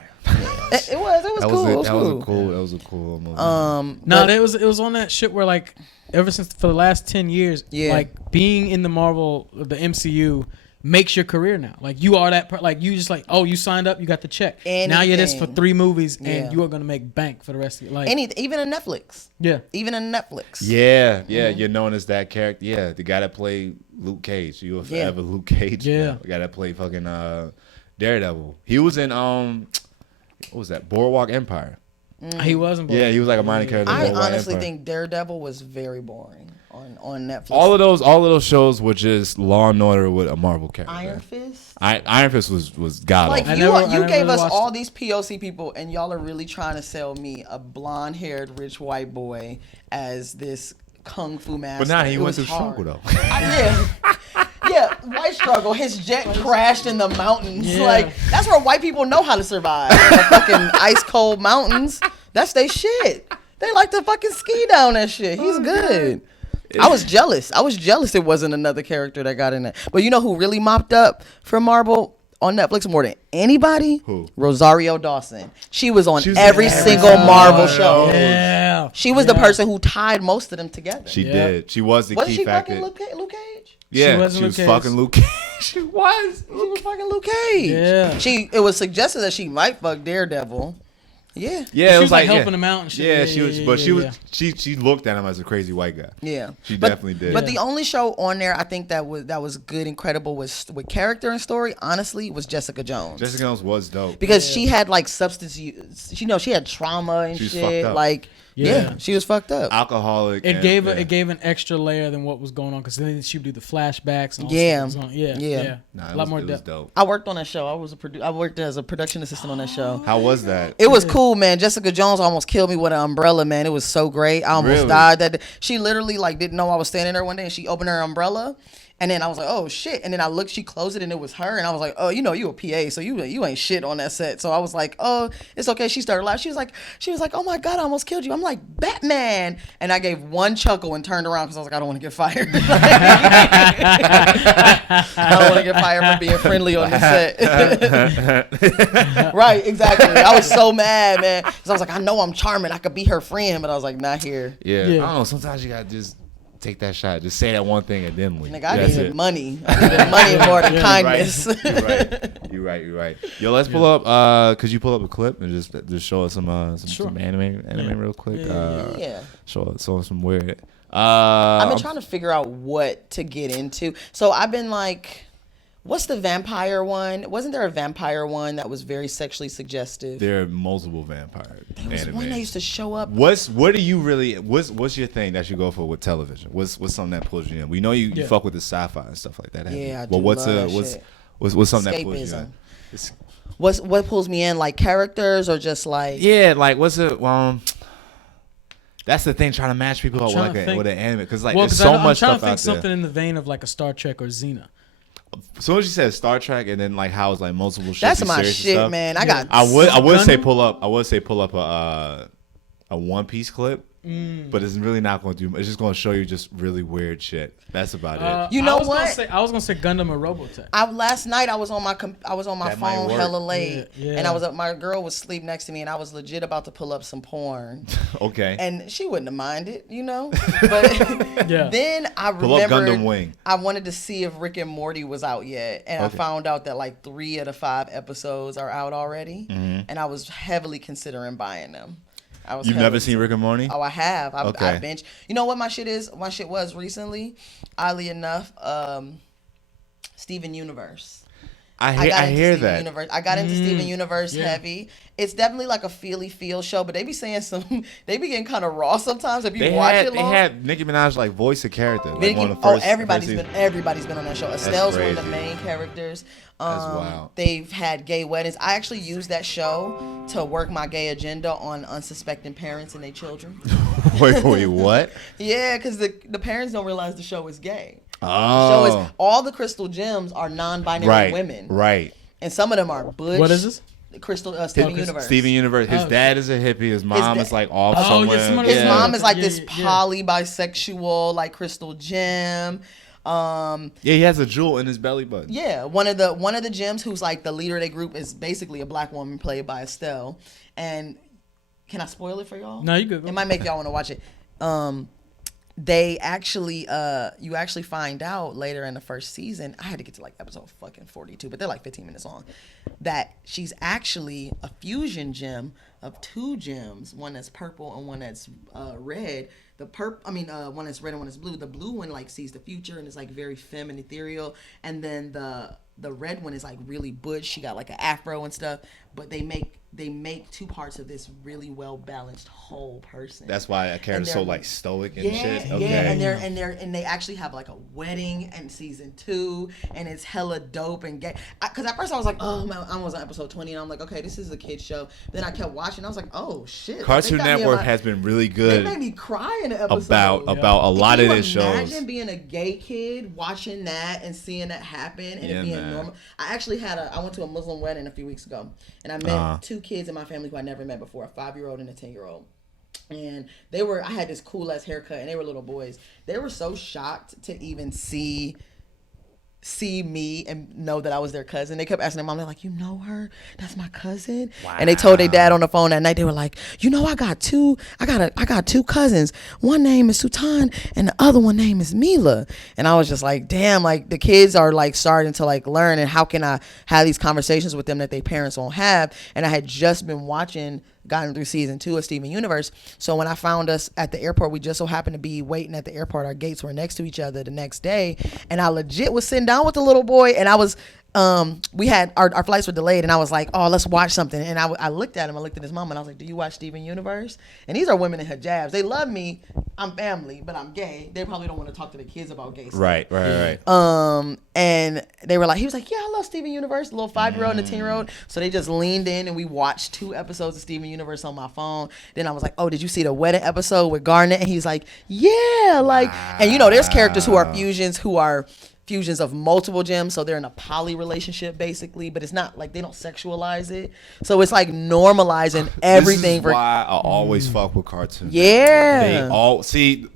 It was cool. It was cool. That was a cool movie. No, but- it was on that shit where like ever since for the last 10 years, Yeah. like being in the MCU makes your career now. Like you are that like you just like, oh, you signed up, you got the check. Now you're this for Anything. 3 movies and Yeah. you are gonna make bank for the rest of your life. Even in Netflix. Yeah. Even in Netflix. Yeah, you're known as that character. Yeah, the guy that played Luke Cage. You were Yeah. forever Luke Cage. Yeah. now. The guy that played fucking Daredevil. He was in what was that? Boardwalk Empire. He wasn't. Yeah, he was like a minor character. in I Boardwalk honestly Empire. think Daredevil was very boring on Netflix. all of those shows were just Law and Order with a Marvel character. Iron Fist. Iron Fist was god Like awful. you I never gave us watched all it. these POC people, and y'all are really trying to sell me a blonde-haired rich white boy as this kung fu master. But now he It went was through hard. struggle though. Yeah, white struggle. His jet crashed in the mountains. Yeah. Like that's where white people know how to survive. In the fucking ice cold mountains. That's their shit. They like to fucking ski down that shit. He's good. I was jealous. It wasn't another character that got in it. But you know who really mopped up for Marvel on Netflix more than anybody? Who? Rosario Dawson. She was on She was every in every single single Marvel one. show. Yeah. She was the person who tied most of them together. She Yeah. did. She was the Wasn't key she factor. fucking Luke Cage? Yeah, She wasn't she was Luke Cage. fucking Luke Cage. She was. She was fucking Luke Cage. Yeah. It was suggested that she might fuck Daredevil. Yeah. Yeah, She it was like yeah. helping him out and shit. Yeah, Yeah, she was, yeah, but yeah, she was, yeah. she looked at him as a crazy white guy. Yeah. She definitely did. But the only show on there I think that was good, incredible, was with character and story, honestly, was Jessica Jones. Jessica Jones was dope. Because she had like substance use, she had trauma and She was shit. fucked up. Like, Yeah. yeah, she was fucked up. Alcoholic. It and- gave yeah. it gave an extra layer than what was going on because then she would do the flashbacks and all Yeah. stuff was on. Yeah, Yeah. yeah, Nah, a it lot was, more it was depth. dope. I worked on that show. I worked as a production assistant on that show. How was that? It was cool, man. Jessica Jones almost killed me with an umbrella, man. It was so great. I almost Really? died. That she literally like didn't know I was standing there one day, and she opened her umbrella, and then I was like, oh shit. And then I looked, she closed it, and it was her, and I was like, oh, you know, you a PA, so you ain't shit on that set. So I was like, oh, it's okay. She started laughing. She was like, oh my god, I almost killed you. I'm like, Batman, and I gave one chuckle and turned around because I was like, I don't want to get fired. I don't want to get fired for being friendly on the set. Right, exactly. I was so mad, man. Because I was like, I know I'm charming. I could be her friend. But I was like, not here. Yeah. Yeah. I don't know. Sometimes you gotta just take that shot. Just say that one thing and then leave. Nigga, I That's needed it. money. I needed money more than kindness. You're right. Yo, let's pull up. Could you pull up a clip and just show us some anime real quick? Yeah. Show us some weird. I've been trying to figure out what to get into. So I've been like, what's the vampire one? Wasn't there a vampire one that was very sexually suggestive? There are multiple vampire There was animes. one that used to show up. What's your thing that you go for with television? What's something that pulls you in? We know you Yeah. fuck with the sci-fi and stuff like that. haven't Yeah, you? I But do what's love that what's shit. what's something that pulls you Escapism. in? It's- What pulls me in? Like characters or just like? Yeah, like what's it? That's the thing, trying to match people up Trying to think. with an anime because like Well, there's 'cause so I'm much trying stuff to think out there. something in the vein of like a Star Trek or Xena. As soon as you said Star Trek and then like how it's like multiple shit. That's my shit, man. I got. I would say Gundam? pull up a One Piece clip, but it's really not going to do. It's just going to show you just really weird shit. That's about it. You know I was gonna what? say- I was gonna say Gundam or Robotech. Last night I was on my That might phone work. hella late, Yeah, yeah. and I was my girl was asleep next to me, and I was legit about to pull up some porn, Okay. and she wouldn't have minded, you know. But Yeah. then I Pull up remembered Gundam Wing. I wanted to see if Rick and Morty was out yet, and Okay. I found out that like 3 of the 5 episodes are out already, and I was heavily considering buying them. You've never seen Rick and Morty? Oh, I have. I Okay. binge. You know what my shit is? My shit was recently, oddly enough, Steven Universe. I hear that. Universe. I got into Steven Universe heavy. It's definitely like a feel show, but they be saying they be getting kind of raw sometimes if you watch it long. They had Nicki Minaj like voice a character. Like Everybody's been on that show. Estelle's one of the main characters. That's wild. They've had gay weddings. I actually used that show to work my gay agenda on unsuspecting parents and their children. wait, what? Yeah, because the parents don't realize the show is gay. Oh. The show is all the Crystal Gems are non-binary women. Right. And some of them are butch. What is this? Steven Universe. Steven Universe. His dad is a hippie. His mom is like off somewhere. His mom is like this poly bisexual, like Crystal Gem. He has a jewel in his belly button. Yeah, one of the gems who's like the leader of their group is basically a black woman played by Estelle. And can I spoil it for y'all? No, you good. It might make y'all want to watch it. They actually, you actually find out later in the first season. I had to get to like episode fucking 42, but they're like 15 minutes long. That she's actually a fusion gem of two gems, one that's purple and one that's red. One that's red and one that's blue. The blue one like sees the future and is like very femme and ethereal, and then the red one is like really butch. She got like an afro and stuff, but they make two parts of this really well balanced whole person. That's why a character's so like stoic and shit. Okay. Yeah, and they actually have like a wedding in season 2, and it's hella dope and gay. Because at first I was like, oh man, I was on episode 20, and I'm like, okay, this is a kid show. Then I kept watching, and I was like, oh shit. Cartoon Network has been really good. They made me cry in the episode about a lot of their shows. Imagine being a gay kid watching that and seeing that happen and it being normal. I actually I went to a Muslim wedding a few weeks ago, and I met two kids in my family who I never met before, a 5-year-old and a 10-year-old. And I had this cool ass haircut, and they were little boys. They were so shocked to even see me and know that I was their cousin. They kept asking their mom, they're like, you know her? That's my cousin. Wow. And they told their dad on the phone that night, they were like, I got two cousins. One name is Sultan and the other one name is Mila. And I was just like, damn, like the kids are like starting to like learn, and how can I have these conversations with them that their parents won't have? And I had just been gotten through season 2 of Steven Universe. So when I found us at the airport, we just so happened to be waiting at the airport. Our gates were next to each other the next day. And I legit was sitting down with the little boy, and I was, we had, our flights were delayed, and I was like, oh, let's watch something. And I looked at him, I looked at his mom, and I was like, do you watch Steven Universe? And these are women in hijabs. They love me. I'm family, but I'm gay. They probably don't want to talk to the kids about gay stuff. Right. And they were like, he was like, yeah, I love Steven Universe, a little 5-year-old and a 10-year-old. So they just leaned in, and we watched 2 episodes of Steven Universe on my phone. Then I was like, oh, did you see the wedding episode with Garnet? And he's like, yeah, like, and there's characters who are fusions of multiple gems, so they're in a poly relationship basically, but it's not like they don't sexualize it, so it's like normalizing everything. This is why I always fuck with cartoons. Yeah,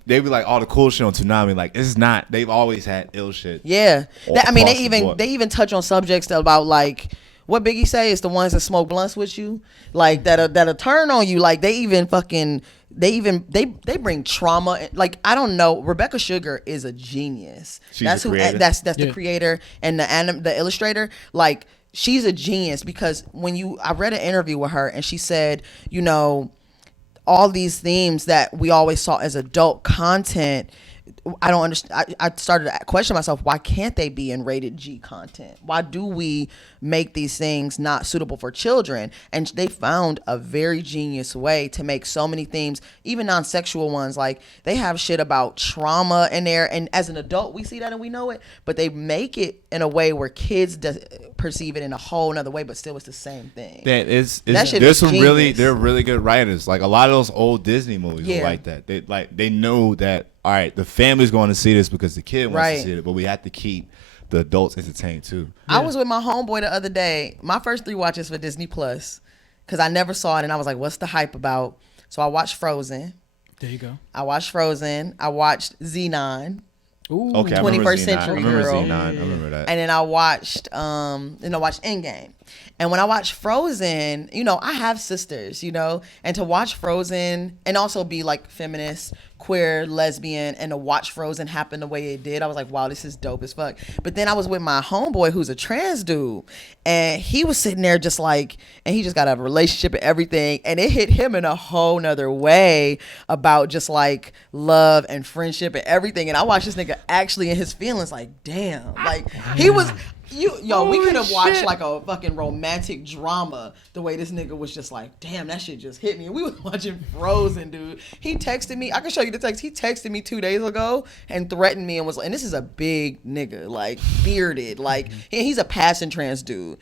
they be like all the cool shit on Toonami, like it's not. They've always had ill shit. Yeah, they even touch on subjects about like what Biggie say is the ones that smoke blunts with you, like that'll turn on you. Like they bring trauma. Like I don't know. Rebecca Sugar is a genius. That's the creator and the illustrator. Like she's a genius because I read an interview with her, and she said, all these themes that we always saw as adult content, I don't understand. I started to question myself, why can't they be in rated G content? Why do we make these things not suitable for children? And they found a very genius way to make so many themes, even non-sexual ones. Like they have shit about trauma in there, and as an adult we see that and we know it, but they make it in a way where kids perceive it in a whole nother way, but still it's the same thing. They're really good writers. Like a lot of those old Disney movies are like that. They know that, all right, the family's going to see this because the kid wants to see it, but we have to keep the adults entertained too. Yeah. I was with my homeboy the other day. My first 3 watches for Disney Plus, because I never saw it, and I was like, what's the hype about? So I watched Frozen. There you go. I watched Frozen. I watched Xena. Ooh, okay, 21st Century Girl. I remember that. And then I watched Endgame. And when I watched Frozen, I have sisters, and to watch Frozen and also be like feminist, queer, lesbian, and to watch Frozen happen the way it did, I was like, wow, this is dope as fuck. But then I was with my homeboy who's a trans dude, and he was sitting there just like, and he just got a relationship and everything, and it hit him in a whole nother way about just like love and friendship and everything. And I watched this nigga actually in his feelings, like, damn, like he was, we Holy could have watched shit. like a fucking romantic drama. The way this nigga was just like, damn, that shit just hit me. And we was watching Frozen, dude. He texted me. I can show you the text. He texted me 2 days ago and threatened me and was like, and this is a big nigga, like bearded, like he's a passing trans dude.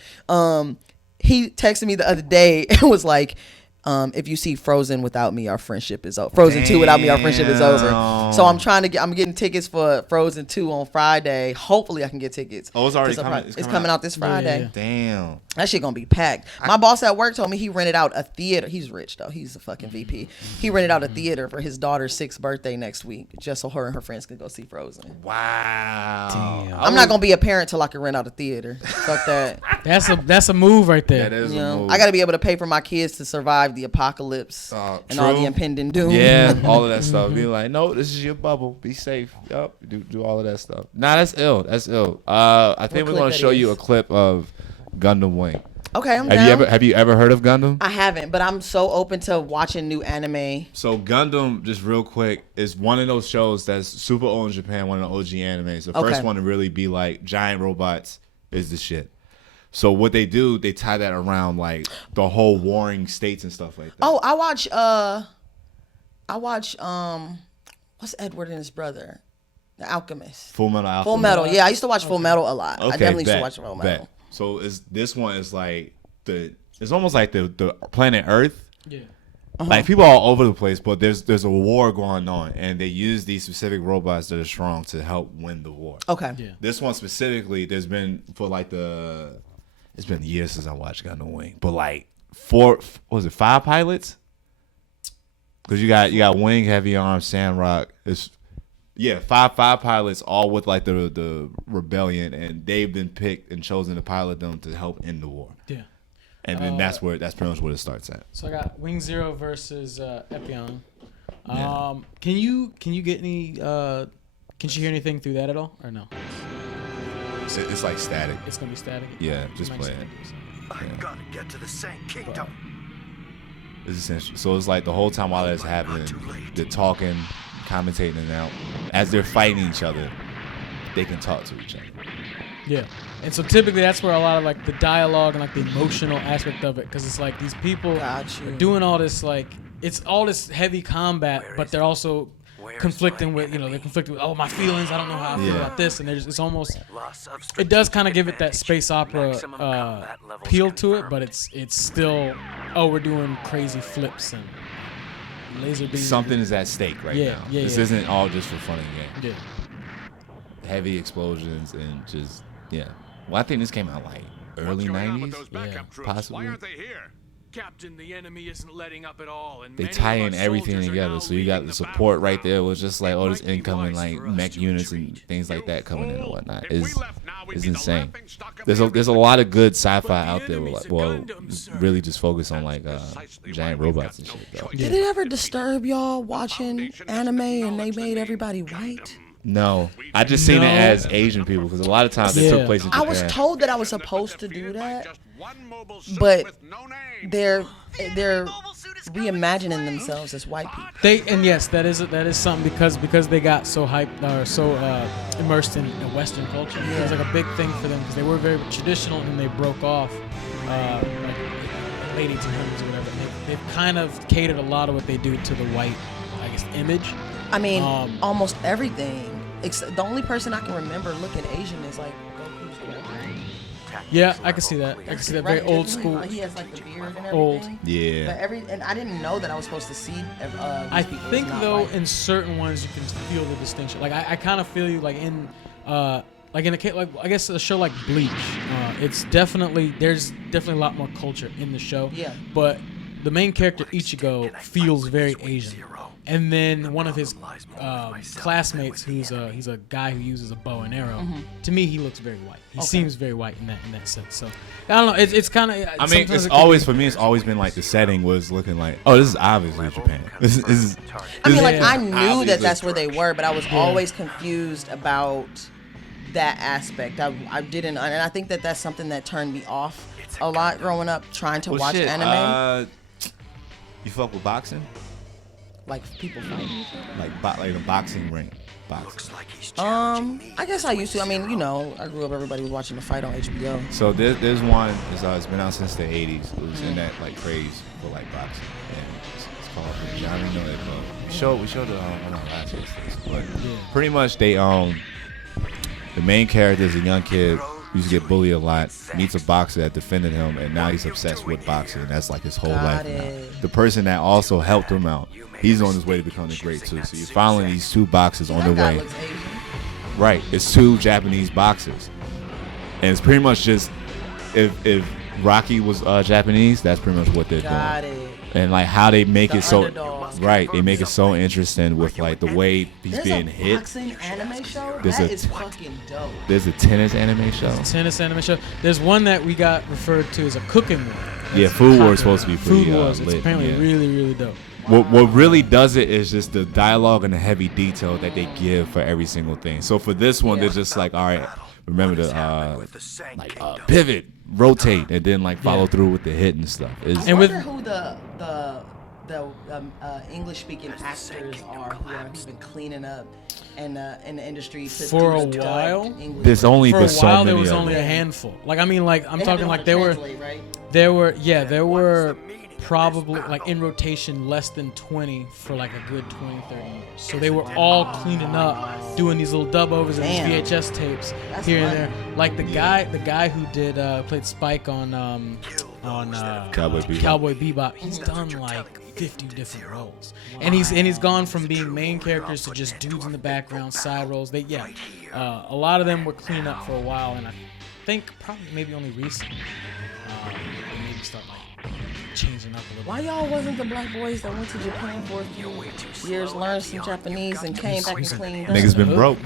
He texted me the other day and was like, if you see Frozen without me, our friendship is over. Frozen 2 without me, our friendship is over. So I'm getting tickets for Frozen 2 on Friday. Hopefully I can get tickets. Oh, it's already coming. It's coming out this Friday. Yeah. Damn. That shit gonna be packed. My boss at work told me he rented out a theater. He's rich though. He's a fucking VP. He rented out a theater for his daughter's 6th birthday next week, just so her and her friends could go see Frozen. Wow. Damn. I'm not gonna be a parent till I can rent out a theater. Fuck that. That's a move right there. That is You a know, move. I gotta be able to pay for my kids to survive the apocalypse and all the true. impending doom. Yeah, all of that stuff. Be like, no, this is your bubble. Be safe. Yup. Do all of that stuff. Nah, that's ill. That's ill. I think we're clip gonna that show you is? a clip of Gundam Wing. Okay, I'm Have down. you ever heard of Gundam? I haven't, but I'm so open to watching new anime. So Gundam, just real quick, is one of those shows that's super old in Japan, one of the OG animes. The first Okay. one to really be like giant robots is the shit. So what they do, they tie that around like the whole warring states and stuff like that. Oh, I watch what's Edward and his brother? The Alchemist. Full Metal Alchemist. Full Metal. Yeah, I used to watch Full Metal a lot. I Okay, definitely used bet, to watch Full Metal. bet. So this one is like it's almost like the planet Earth. Yeah. Like people all over the place, but there's a war going on, and they use these specific robots that are strong to help win the war. Okay. Yeah. This one specifically, there's been it's been years since I watched Gundam Wing, but like 5 pilots? Because you got Wing, Heavy Arms, Sandrock. Five pilots, all with like the rebellion, and they've been picked and chosen to pilot them to help end the war. Yeah. And then that's pretty much where it starts at. So I got Wing Zero versus Epion. Yeah. Can you get any? Can she hear anything through that at all, or no? It's like static. It's gonna be static. Yeah, just Might play it. I gotta get to the Sand Kingdom. It's essential. So it's like the whole time while that's happening, they're talking, commentating, and out as they're fighting each other, they can talk to each other. Yeah. And so typically that's where a lot of like the dialogue and like the emotional aspect of it, because it's like these people Got you. are doing all this like it's all this heavy combat, but they're also conflicting with they're conflicting with my feelings. I don't know how I feel Yeah. about this, and it's almost it does kind of give it that space opera feel to it, but it's still we're doing crazy flips and laser beams. Something is at stake right Yeah, now. yeah, This yeah. isn't all just for fun and games. Yeah. Heavy explosions and just Well, I think this came out like early '90s. Possibly. Why aren't they here? Captain, the enemy isn't letting up at all, and They many tie of in our everything soldiers are together, now so you got leaving the the support right battleground. there. Was just like all this It might be incoming wise like for us mech to units and retreat. things like that coming in and Fool. whatnot. If we Is left now, we'd is be the insane. laughing stock of There's a everybody. lot of good sci-fi But the out there. enemy's a Well, Gundam, sir. really just focus on like precisely giant why we've robots got and no shit. Though. choice. Did it ever disturb y'all watching anime and they made everybody white? No, I just seen it as Asian people because a lot of times it Yeah. took place in I Japan. was told that I was supposed to do that, Just one mobile suit but with no name. they're reimagining themselves as white people. Yes, that is something because they got so hyped or so immersed in Western culture. It was like a big thing for them because they were very traditional and they broke off like late 1800s or whatever. They've kind of catered a lot of what they do to the white, I guess, image. I mean, almost everything. The only person I can remember looking Asian is like Goku's dad. Yeah, I can see that. I can see that very Right? old Isn't school. He has like the beard and Old. everything. But Yeah. and I didn't know that I was supposed to see. These I people as think not though white. in certain ones you can feel the distinction. Like I kind of feel you like in a case like I guess a show like Bleach. There's definitely a lot more culture in the show. Yeah. But the main character Ichigo feels very Asian. And then one of his classmates, he's a guy who uses a bow and arrow. To me, he looks very white. He seems very white in that sense. So I don't know. It's kind of. I mean, it's always for me. It's always been like the setting was looking like, oh, this is obviously Japan. This is. I mean, like Yeah. I knew Obviously. that that's where they were, but I was always confused about that aspect. I didn't, and I think that that's something that turned me off a lot growing up, trying to watch anime. You fuck with boxing? Like people fighting each other. Like a boxing ring. boxing? I guess I used to. I mean, you know, I grew up. Everybody was watching the fight on HBO. So there's one. It's been out since the '80s. It was in that like craze for like boxing, and it's called. I don't even know what it's called. We showed it on our last list, but pretty much they the main character is a young kid who used to get bullied a lot. Meets a boxer that defended him, and now he's obsessed with boxing. And that's like his whole life now. The person that also helped him out, he's on his way to becoming great too. So you're following these two boxers on their way. Right, it's two Japanese boxers, and it's pretty much just if Rocky was Japanese, that's pretty much what they're doing. And like how they make it so right, they make it so interesting with like the way he's being hit. Boxing anime show? That is fucking dope. There's a tennis anime show. Tennis anime show. There's one that we got referred to as a cooking one. Yeah, Food Wars is supposed to be pretty Food Wars. It's lit. apparently really, really dope. What really does it is just the dialogue and the heavy detail that they give for every single thing. So for this one, they're just like, all right, remember to pivot, rotate, and then like follow through with the hit and stuff. I wonder who the English-speaking actors are who have been cleaning up in the industry for a while. There's only for a so while many there was of only them. a handful. Like I mean, like I'm They talking had like to there were translate, right? there were probably like in rotation less than 20 for like a good 20, 30 years. So they were all cleaning up, doing these little dub overs and these VHS tapes here and there. Like the guy who did played Spike on Cowboy Bebop, he's done like 50 different roles, and he's gone from being main characters to just dudes in the background, side roles. A lot of them were cleaned up for a while, and I think probably maybe only recently they maybe start like changing up a little. Why y'all wasn't the black boys that went to Japan for a few years, learned some Japanese, and came back and cleaned up? Niggas been broke.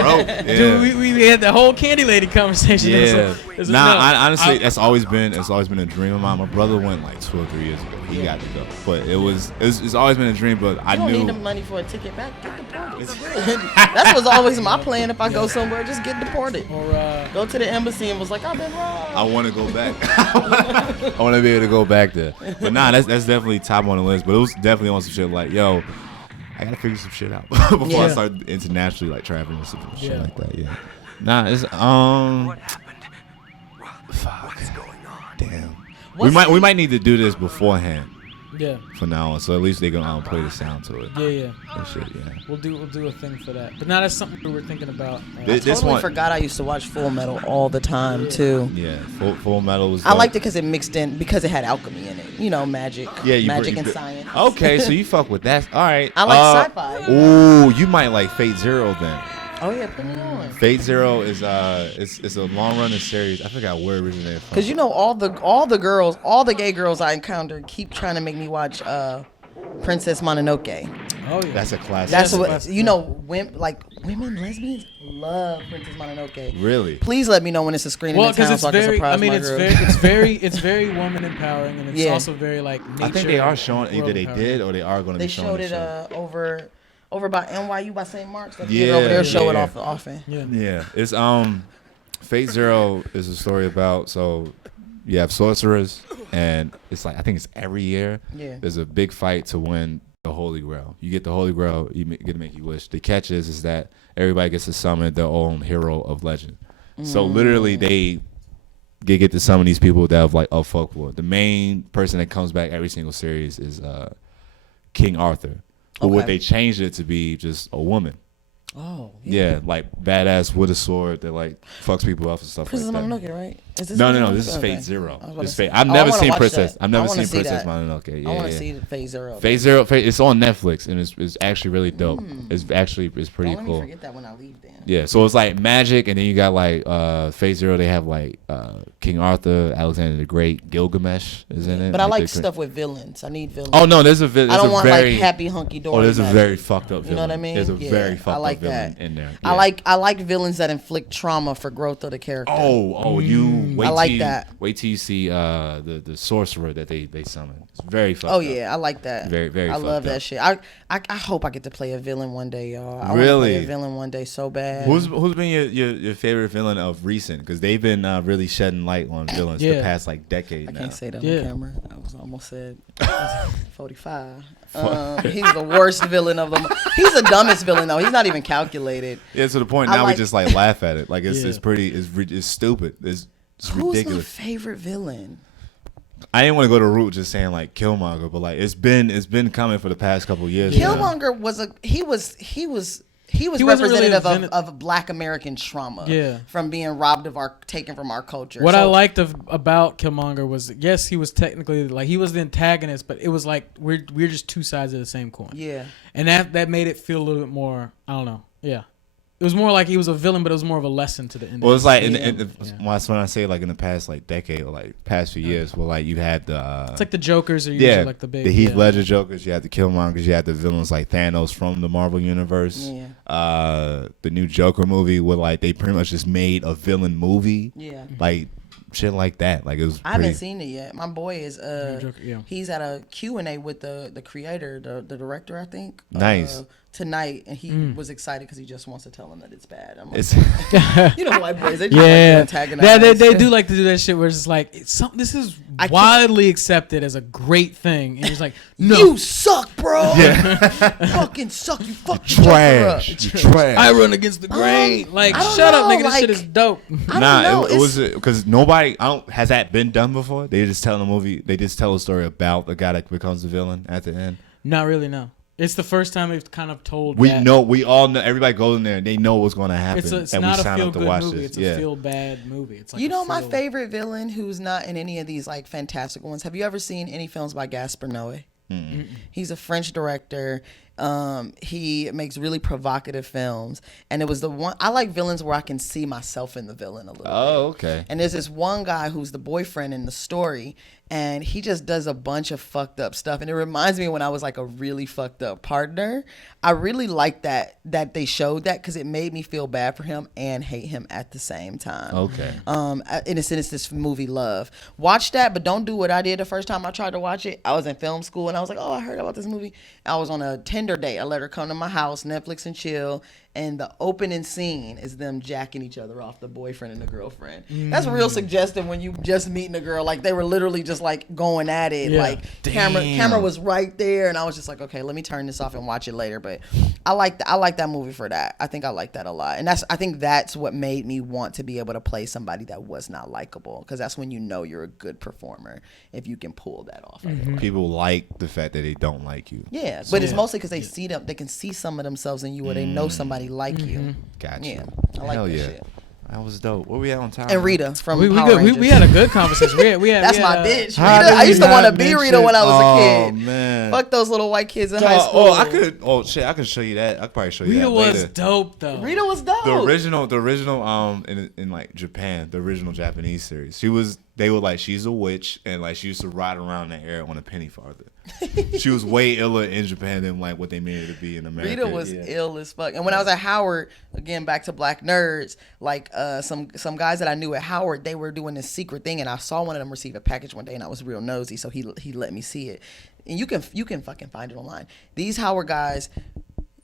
Broke. Yeah. Dude, we had the whole Candy Lady conversation. Yeah. Honestly, that's always been a dream of mine. My brother went like 2 or 3 years ago. He got to go, but it's always been a dream. But I You don't knew. need the money for a ticket back. Get deported. That was always my plan. If I go somewhere, just get deported. Or Go to the embassy and was like, I've been wrong. I want to go back. I want to be able to go back there. But nah, that's definitely top on the list. But it was definitely on some shit like, yo, I gotta figure some shit out before I start internationally like traveling and some shit like that. Yeah. Nah, it's What happened? What's going on? damn. We might need to do this beforehand. yeah, For now on, so at least they gonna play the sound to it. yeah. And shit, yeah. We'll do a thing for that. But now that's something we were thinking about. This Totally one, forgot I used to watch Full Metal all the time too. yeah, Full Metal was. I dope. liked it because it mixed in because it had alchemy in it. You know, magic, magic and science. Okay, so you fuck with that. All right. I like sci-fi. Ooh, you might like Fate Zero then. Oh yeah, put me on. Fate Zero is it's a long running series. I forgot where it originated from. Cause you know all the girls, all the gay girls I encounter keep trying to make me watch Princess Mononoke. Oh yeah. That's a classic. That's Yes, what yes. you know. Women lesbians love Princess Mononoke. Really? Please let me know when it's a screening Well, in town because so I it's can very. surprise I mean, my it's group. it's very woman empowering, and it's Yeah. also very like. I think they are showing either world they empowering. did or they are going to They be showing showed the it show. over by NYU by St. Mark's. That Yeah, over there show it yeah. off often. Yeah. Yeah, it's Fate Zero is a story about you have sorcerers and it's like I think it's every year. Yeah. There's a big fight to win the Holy Grail. You get the Holy Grail, you get to make you wish. The catch is that everybody gets to summon their own hero of legend. So literally they get to summon these people that have like of folklore. The main person that comes back every single series is King Arthur. But what Okay. they changed it to be just a woman. Oh. Yeah, like badass with a sword that like fucks people up and stuff Princess like that. Mononoke, right? Is this No, Princess this is Mononoke? Fate Zero. I was about This to Fate. say- I've I never wanna seen watch Princess. that. I've never I wanna seen see Princess that. Mononoke. Yeah, I want to yeah. see Fate Zero. Fate Zero. It's on Netflix and it's actually really dope. It's pretty Don't let me cool. forget that when I leave then. Yeah, so it's like magic, and then you got like Fate Zero. They have like King Arthur, Alexander the Great, Gilgamesh is in it. But I like they're- stuff with villains. I need villains. Oh no, there's a I don't want very, like happy hunky dory. Oh, there's a magic. very fucked up villain. You know what I mean? There's a Yeah, very I fucked like up villain that. in there. I like villains that inflict trauma for growth of the character. You wait I like till you, that. Wait till you see the sorcerer that they summon. It's very fucked Oh up. yeah, I like that. Very, very I fucked love up. that shit. I hope I get to play a villain one day, y'all. I wanna Really? play a villain one day so bad. Who's been your favorite villain of recent? Because they've been really shedding light on villains the Yeah. past like decade I now. can't say that Yeah. on camera. I was almost said 45. He's the worst villain of them. He's the dumbest villain though. He's not even calculated. Yeah, to the point now we just like laugh at it. Like it's pretty. It's stupid. It's Who's ridiculous. my favorite villain? I didn't want to go to root just saying like Killmonger, but like it's been coming for the past couple of years. Killmonger was representative of Black American trauma. From being robbed of taken from our culture. What I liked about Killmonger was, yes, he was technically like he was the antagonist, but it was like we're just two sides of the same coin. Yeah. And that made it feel a little bit more, I don't know. Yeah. It was more like he was a villain, but it was more of a lesson to the end. Well, it's like when I say like in the past like decade or like past few years, where like you had the it's like the Jokers are usually like the big Heath Ledger Jokers. You had the Killmongers. You had the villains like Thanos from the Marvel universe. The new Joker movie where like they pretty much just made a villain movie. Like shit like that. Like it was. I haven't seen it yet. My boy is he's at a Q&A with the creator, the director, I think. Nice. Tonight, and he was excited because he just wants to tell him that it's bad. I'm like, you know, white boys, they just like to antagonize. Yeah, they do like to do that shit where it's just like this is widely accepted as a great thing, and it's like, no, you suck, bro. Fucking suck. You fucking trash. You trash. I run against the grain. Like, shut up, nigga. This shit is dope. It was because nobody. Has that been done before? They just tell a movie. They just tell a story about the guy that becomes the villain at the end. Not really, no. It's the first time they've kind of told. We all know. Everybody goes in there and they know what's going to happen. It's and not we sign a up to feel-good watch movie. this. It's a feel-bad movie. It's like my favorite villain who's not in any of these like fantastic ones. Have you ever seen any films by Gaspar Noé? He's a French director. He makes really provocative films, and it was the one I like villains where I can see myself in the villain a little bit. Okay. And there's this one guy who's the boyfriend in the story, and he just does a bunch of fucked up stuff, and it reminds me of when I was like a really fucked up partner. I really like that they showed that because it made me feel bad for him and hate him at the same time. Okay. In a sense, this movie Love. Watch that, but don't do what I did the first time I tried to watch it. I was in film school and I was like, oh, I heard about this movie. I was on a Tinder date. I let her come to my house, Netflix and chill, and the opening scene is them jacking each other off, the boyfriend and the girlfriend. That's real suggestive when you just meeting a girl. Like they were literally just like going at it. Like camera was right there, and I was just like, okay, let me turn this off and watch it later. But I like that movie for that. I think I like that a lot, and I think that's what made me want to be able to play somebody that was not likable, because that's when you know you're a good performer if you can pull that off. People like the fact that they don't like you. Yeah, but it's mostly because they see them. They can see some of themselves in you, or they know somebody like you. Gotcha. Yeah, I like Hell that yeah. shit. That was dope. Where we at on time? And Rita from we Power good. Rangers. We had a good conversation. We had That's my bitch. Rita. How did I used we to want to not be Rita mention- when I was a kid. Oh man. Fuck those little white kids in high school. I could. Oh shit, I could show you that. I could probably show you Rita that was later. dope though. Rita was dope. The original in like Japan, the original Japanese series. They were like, she's a witch, and like she used to ride around the air on a penny farthing. She was way iller in Japan than like what they made her to be in America. Rita was ill as fuck. And when I was at Howard, again back to Black Nerds, like some guys that I knew at Howard, they were doing this secret thing, and I saw one of them receive a package one day, and I was real nosy, so he let me see it. And you can fucking find it online. These Howard guys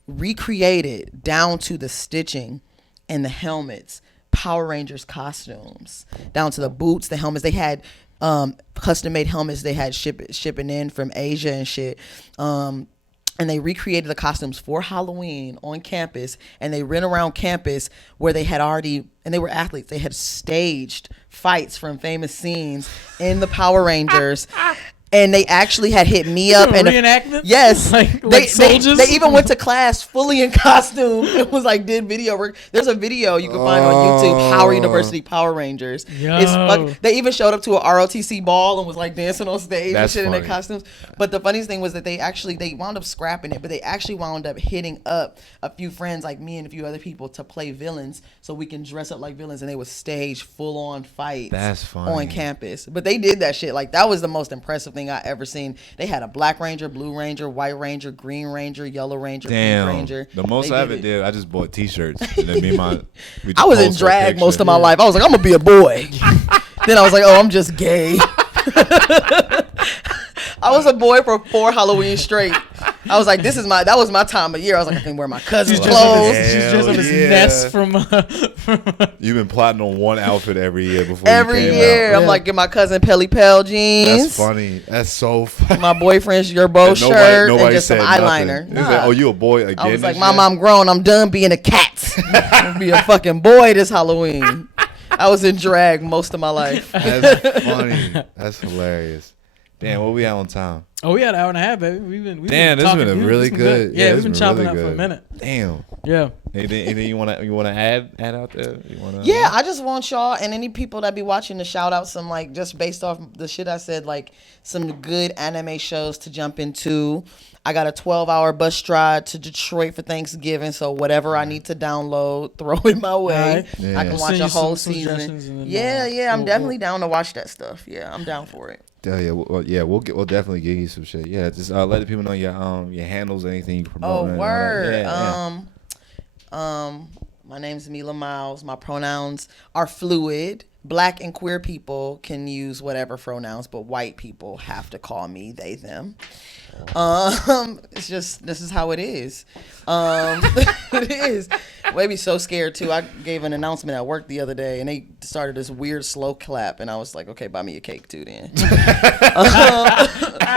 recreated down to the stitching and the helmets Power Rangers costumes, down to the boots, the helmets. They had custom made helmets they had shipping in from Asia and shit. And they recreated the costumes for Halloween on campus, and they ran around campus where they had already, and they were athletes, they had staged fights from famous scenes in the Power Rangers. And they actually had hit me up and reenactment. Yes, like soldiers. They even went to class fully in costume. It was like did video work. There's a video you can find on YouTube. Howard University Power Rangers. They even showed up to a ROTC ball and was like dancing on stage and shit in their costumes. But the funniest thing was that they wound up scrapping it, but they actually wound up hitting up a few friends like me and a few other people to play villains so we can dress up like villains, and they would stage full on fights. That's funny. On campus. But they did that shit. Like that was the most impressive thing I ever seen. They had a Black Ranger, Blue Ranger, White Ranger, Green Ranger, Yellow Ranger, Pink Ranger. The most I ever did, I just bought T-shirts. And then me and we I was in drag most of my life. I was like, I'm gonna be a boy. Then I was like, oh, I'm just gay. I was a boy for 4 Halloween straight. I was like, that was my time of year. I was like, I can wear my cousin's clothes. She's dressed up as brunettes from You've been plotting on one outfit every year before Every you came year, out. I'm like, get my cousin Pelly Pell jeans. That's funny. That's so funny. My boyfriend's Yerbo And shirt and nobody just some said eyeliner. nothing. It's like, oh, you a boy again? I was like, this Mom, year? I'm grown. I'm done being a cat. I'm gonna be a fucking boy this Halloween. I was in drag most of my life. That's funny. That's hilarious. Damn, what we at on time? Oh, we had an hour and a half, baby. We've been Damn, this has been a really good. Yeah, this we've been has chopping really up for a good. minute. Damn. Yeah. Anything you wanna add out there? Yeah, I just want y'all and any people that be watching to shout out some, like, just based off the shit I said, like some good anime shows to jump into. I got a 12-hour bus ride to Detroit for Thanksgiving, so whatever I need to download, throw it my way. Right. Yeah. I can watch Send a you whole some season. suggestions and then, Yeah, I'm we'll- definitely down to watch that stuff. Yeah, I'm down for it. We'll definitely give you some shit. Yeah, just let the people know your handles, anything you promote. Oh, and all that. word. Yeah. My name's Mila Myles. My pronouns are fluid. Black and queer people can use whatever pronouns, but white people have to call me they, them. It's just, this is how it is. It is. Made me so scared too. I gave an announcement at work the other day and they started this weird slow clap and I was like, okay, buy me a cake too then.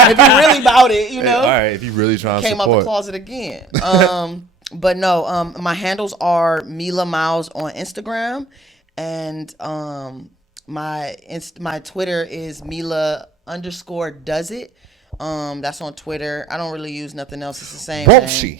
If you really about it, you know. All right, if you really trying to Came out support. the closet again. But no, my handles are Mila Myles on Instagram, and my Twitter is Mila_does it. That's on Twitter. I don't really use nothing else. It's the same. Won't name. she?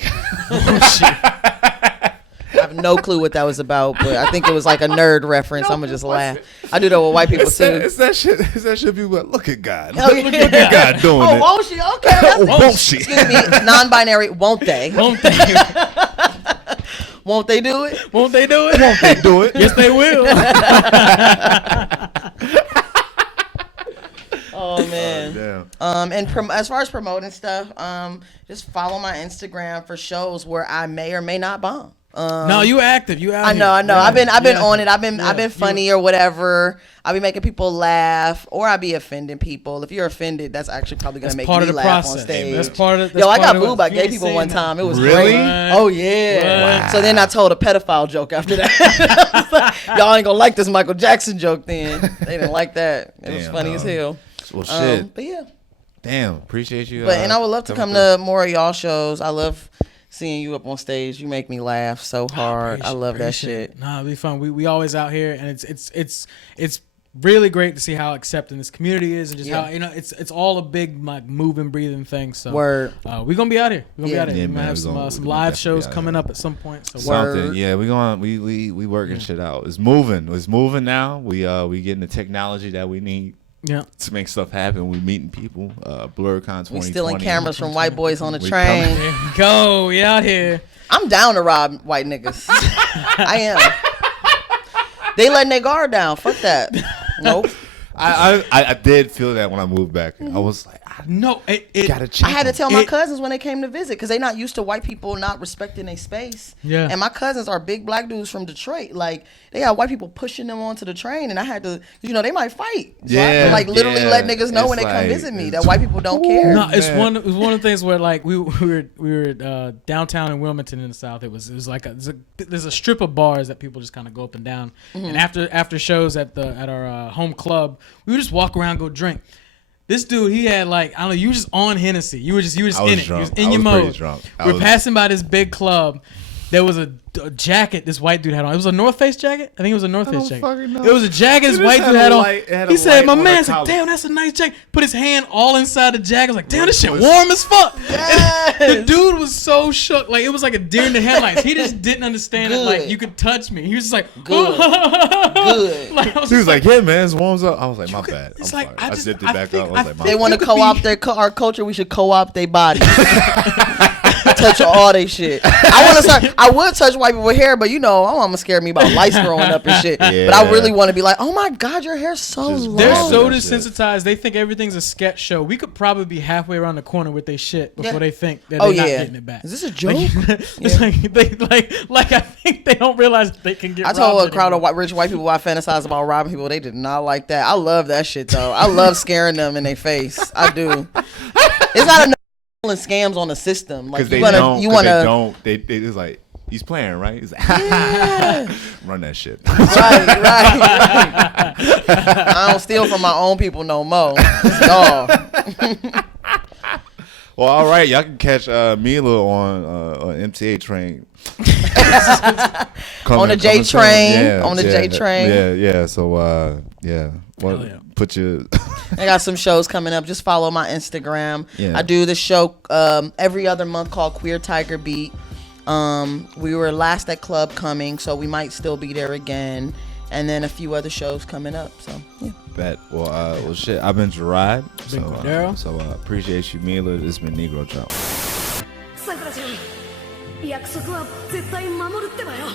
I have no clue what that was about, but I think it was like a nerd reference. I'm gonna just laugh. I do that with white people too. It's that shit. It's that shit. People like, look at God. Oh, yeah. Look at God doing Oh, it. won't she? Okay. That's, Won't she? excuse me. Non-binary. Won't they? Won't they? Won't they do it? Won't they do it? Won't they do it? Yes, they will. Oh man. Damn. And as far as promoting stuff, just follow my Instagram for shows where I may or may not bomb. No, you active. You out I know. here. I've been Yeah. on it. I've been funny or whatever. I be making people laugh, or I be offending people. If you're offended, that's actually probably gonna That's make part me of the laugh process. on stage. That's part of. Yo, I got booed booed by gay people one time. It was Really? great. Oh yeah. Wow. So then I told a pedophile joke after that. Y'all ain't gonna like this Michael Jackson joke. Then they didn't like that. It was Damn, funny as hell. Well, shit. But yeah. Damn. Appreciate you. But and I would love to come coming to more of y'all shows. I love seeing you up on stage. You make me laugh so hard. I love that shit. Nah, it'll be fun. We always out here, and it's really great to see how accepting this community is, and just how it's all a big like moving, breathing thing. So Word. we're gonna be out here. We're gonna be out here. Yeah, we're gonna man, have we some gonna live definitely shows be out coming here. up at some point. So Word. Something, yeah. We working shit out. It's moving. It's moving now. We getting the technology that we need yeah. to make stuff happen. We meeting people. BlurCon 2020. We stealing cameras from white boys on the We train. coming. There we go. We out here. I'm down to rob white niggas. I am. They letting their guard down. Fuck that. Nope. I did feel that when I moved back. I was like, I No, it gotta check. I had to tell my It- cousins when they came to visit because they not used to white people not respecting their space. Yeah. And my cousins are big black dudes from Detroit. Like they got white people pushing them onto the train, and I had to, they might fight. So I had to, Yeah, like literally yeah. let niggas know It's when they come like- visit me that white people don't care. No, it's man. it was one of the things where like we were downtown in Wilmington in the South. It was like there's a strip of bars that people just kind of go up and down. And after shows at our home club, we would just walk around, go drink. This dude, he had like, I don't know, you were just on Hennessy. You were just I was in it. drunk. You was in I your was pretty mode. drunk. We're passing by this big club. There was a jacket this white dude had on. It was a North Face jacket. I think it was a North Face jacket. fucking know. It was a jacket this It white just dude had had a on. light- it had a He said, light my on the man's like, collar. damn, that's a nice jacket. Put his hand all inside the jacket. I was like, damn, this shit warm as fuck. Yes. The dude was so shook. Like, it was like a deer in the headlights. He just didn't understand it. Like, Good. you could touch me. He was just like, Good. Good. Like, I was He was just like, yeah, man, it's warms up. I was like, my bad. it's I'm like, sorry. I I just- zipped I it back think- up. I was I like, my think- They want to could co-opt our culture. We should co-opt their bodies. Touch all they shit. I would touch white people with hair, but my mama scared me about lice growing up and shit. Yeah. But I really want to be like, oh my God, your hair's so Just- long. they're Oh, so that shit. desensitized. They think everything's a sketch show. We could probably be halfway around the corner with their shit before Yeah. they think that Oh, they're not yeah. getting it back. Is this a joke? It's like they I think they don't realize that they can get. I told a robbed crowd anymore. of rich white people I fantasize about robbing people. They did not like that. I love that shit though. I love scaring them in their face. I do. It's not enough scams on the system. Like because they don't. you want to. They just like He's playing, right? He's like, run that shit. Right. I don't steal from my own people no more. No. Well, all right, y'all can catch Mila on MTA train. On the J train. On the J train. Yeah. So yeah. Well, Hell yeah. put your. I got some shows coming up. Just follow my Instagram. Yeah. I do this show every other month called Queer Tiger Beat. We were last at Club Coming, so we might still be there again. And then a few other shows coming up. So yeah. Bet. Well, shit. I've been Gerard. Cordero. So appreciate you, Mila. This has been Negro Jump. さくらちゃん約束は絶対守るってばよ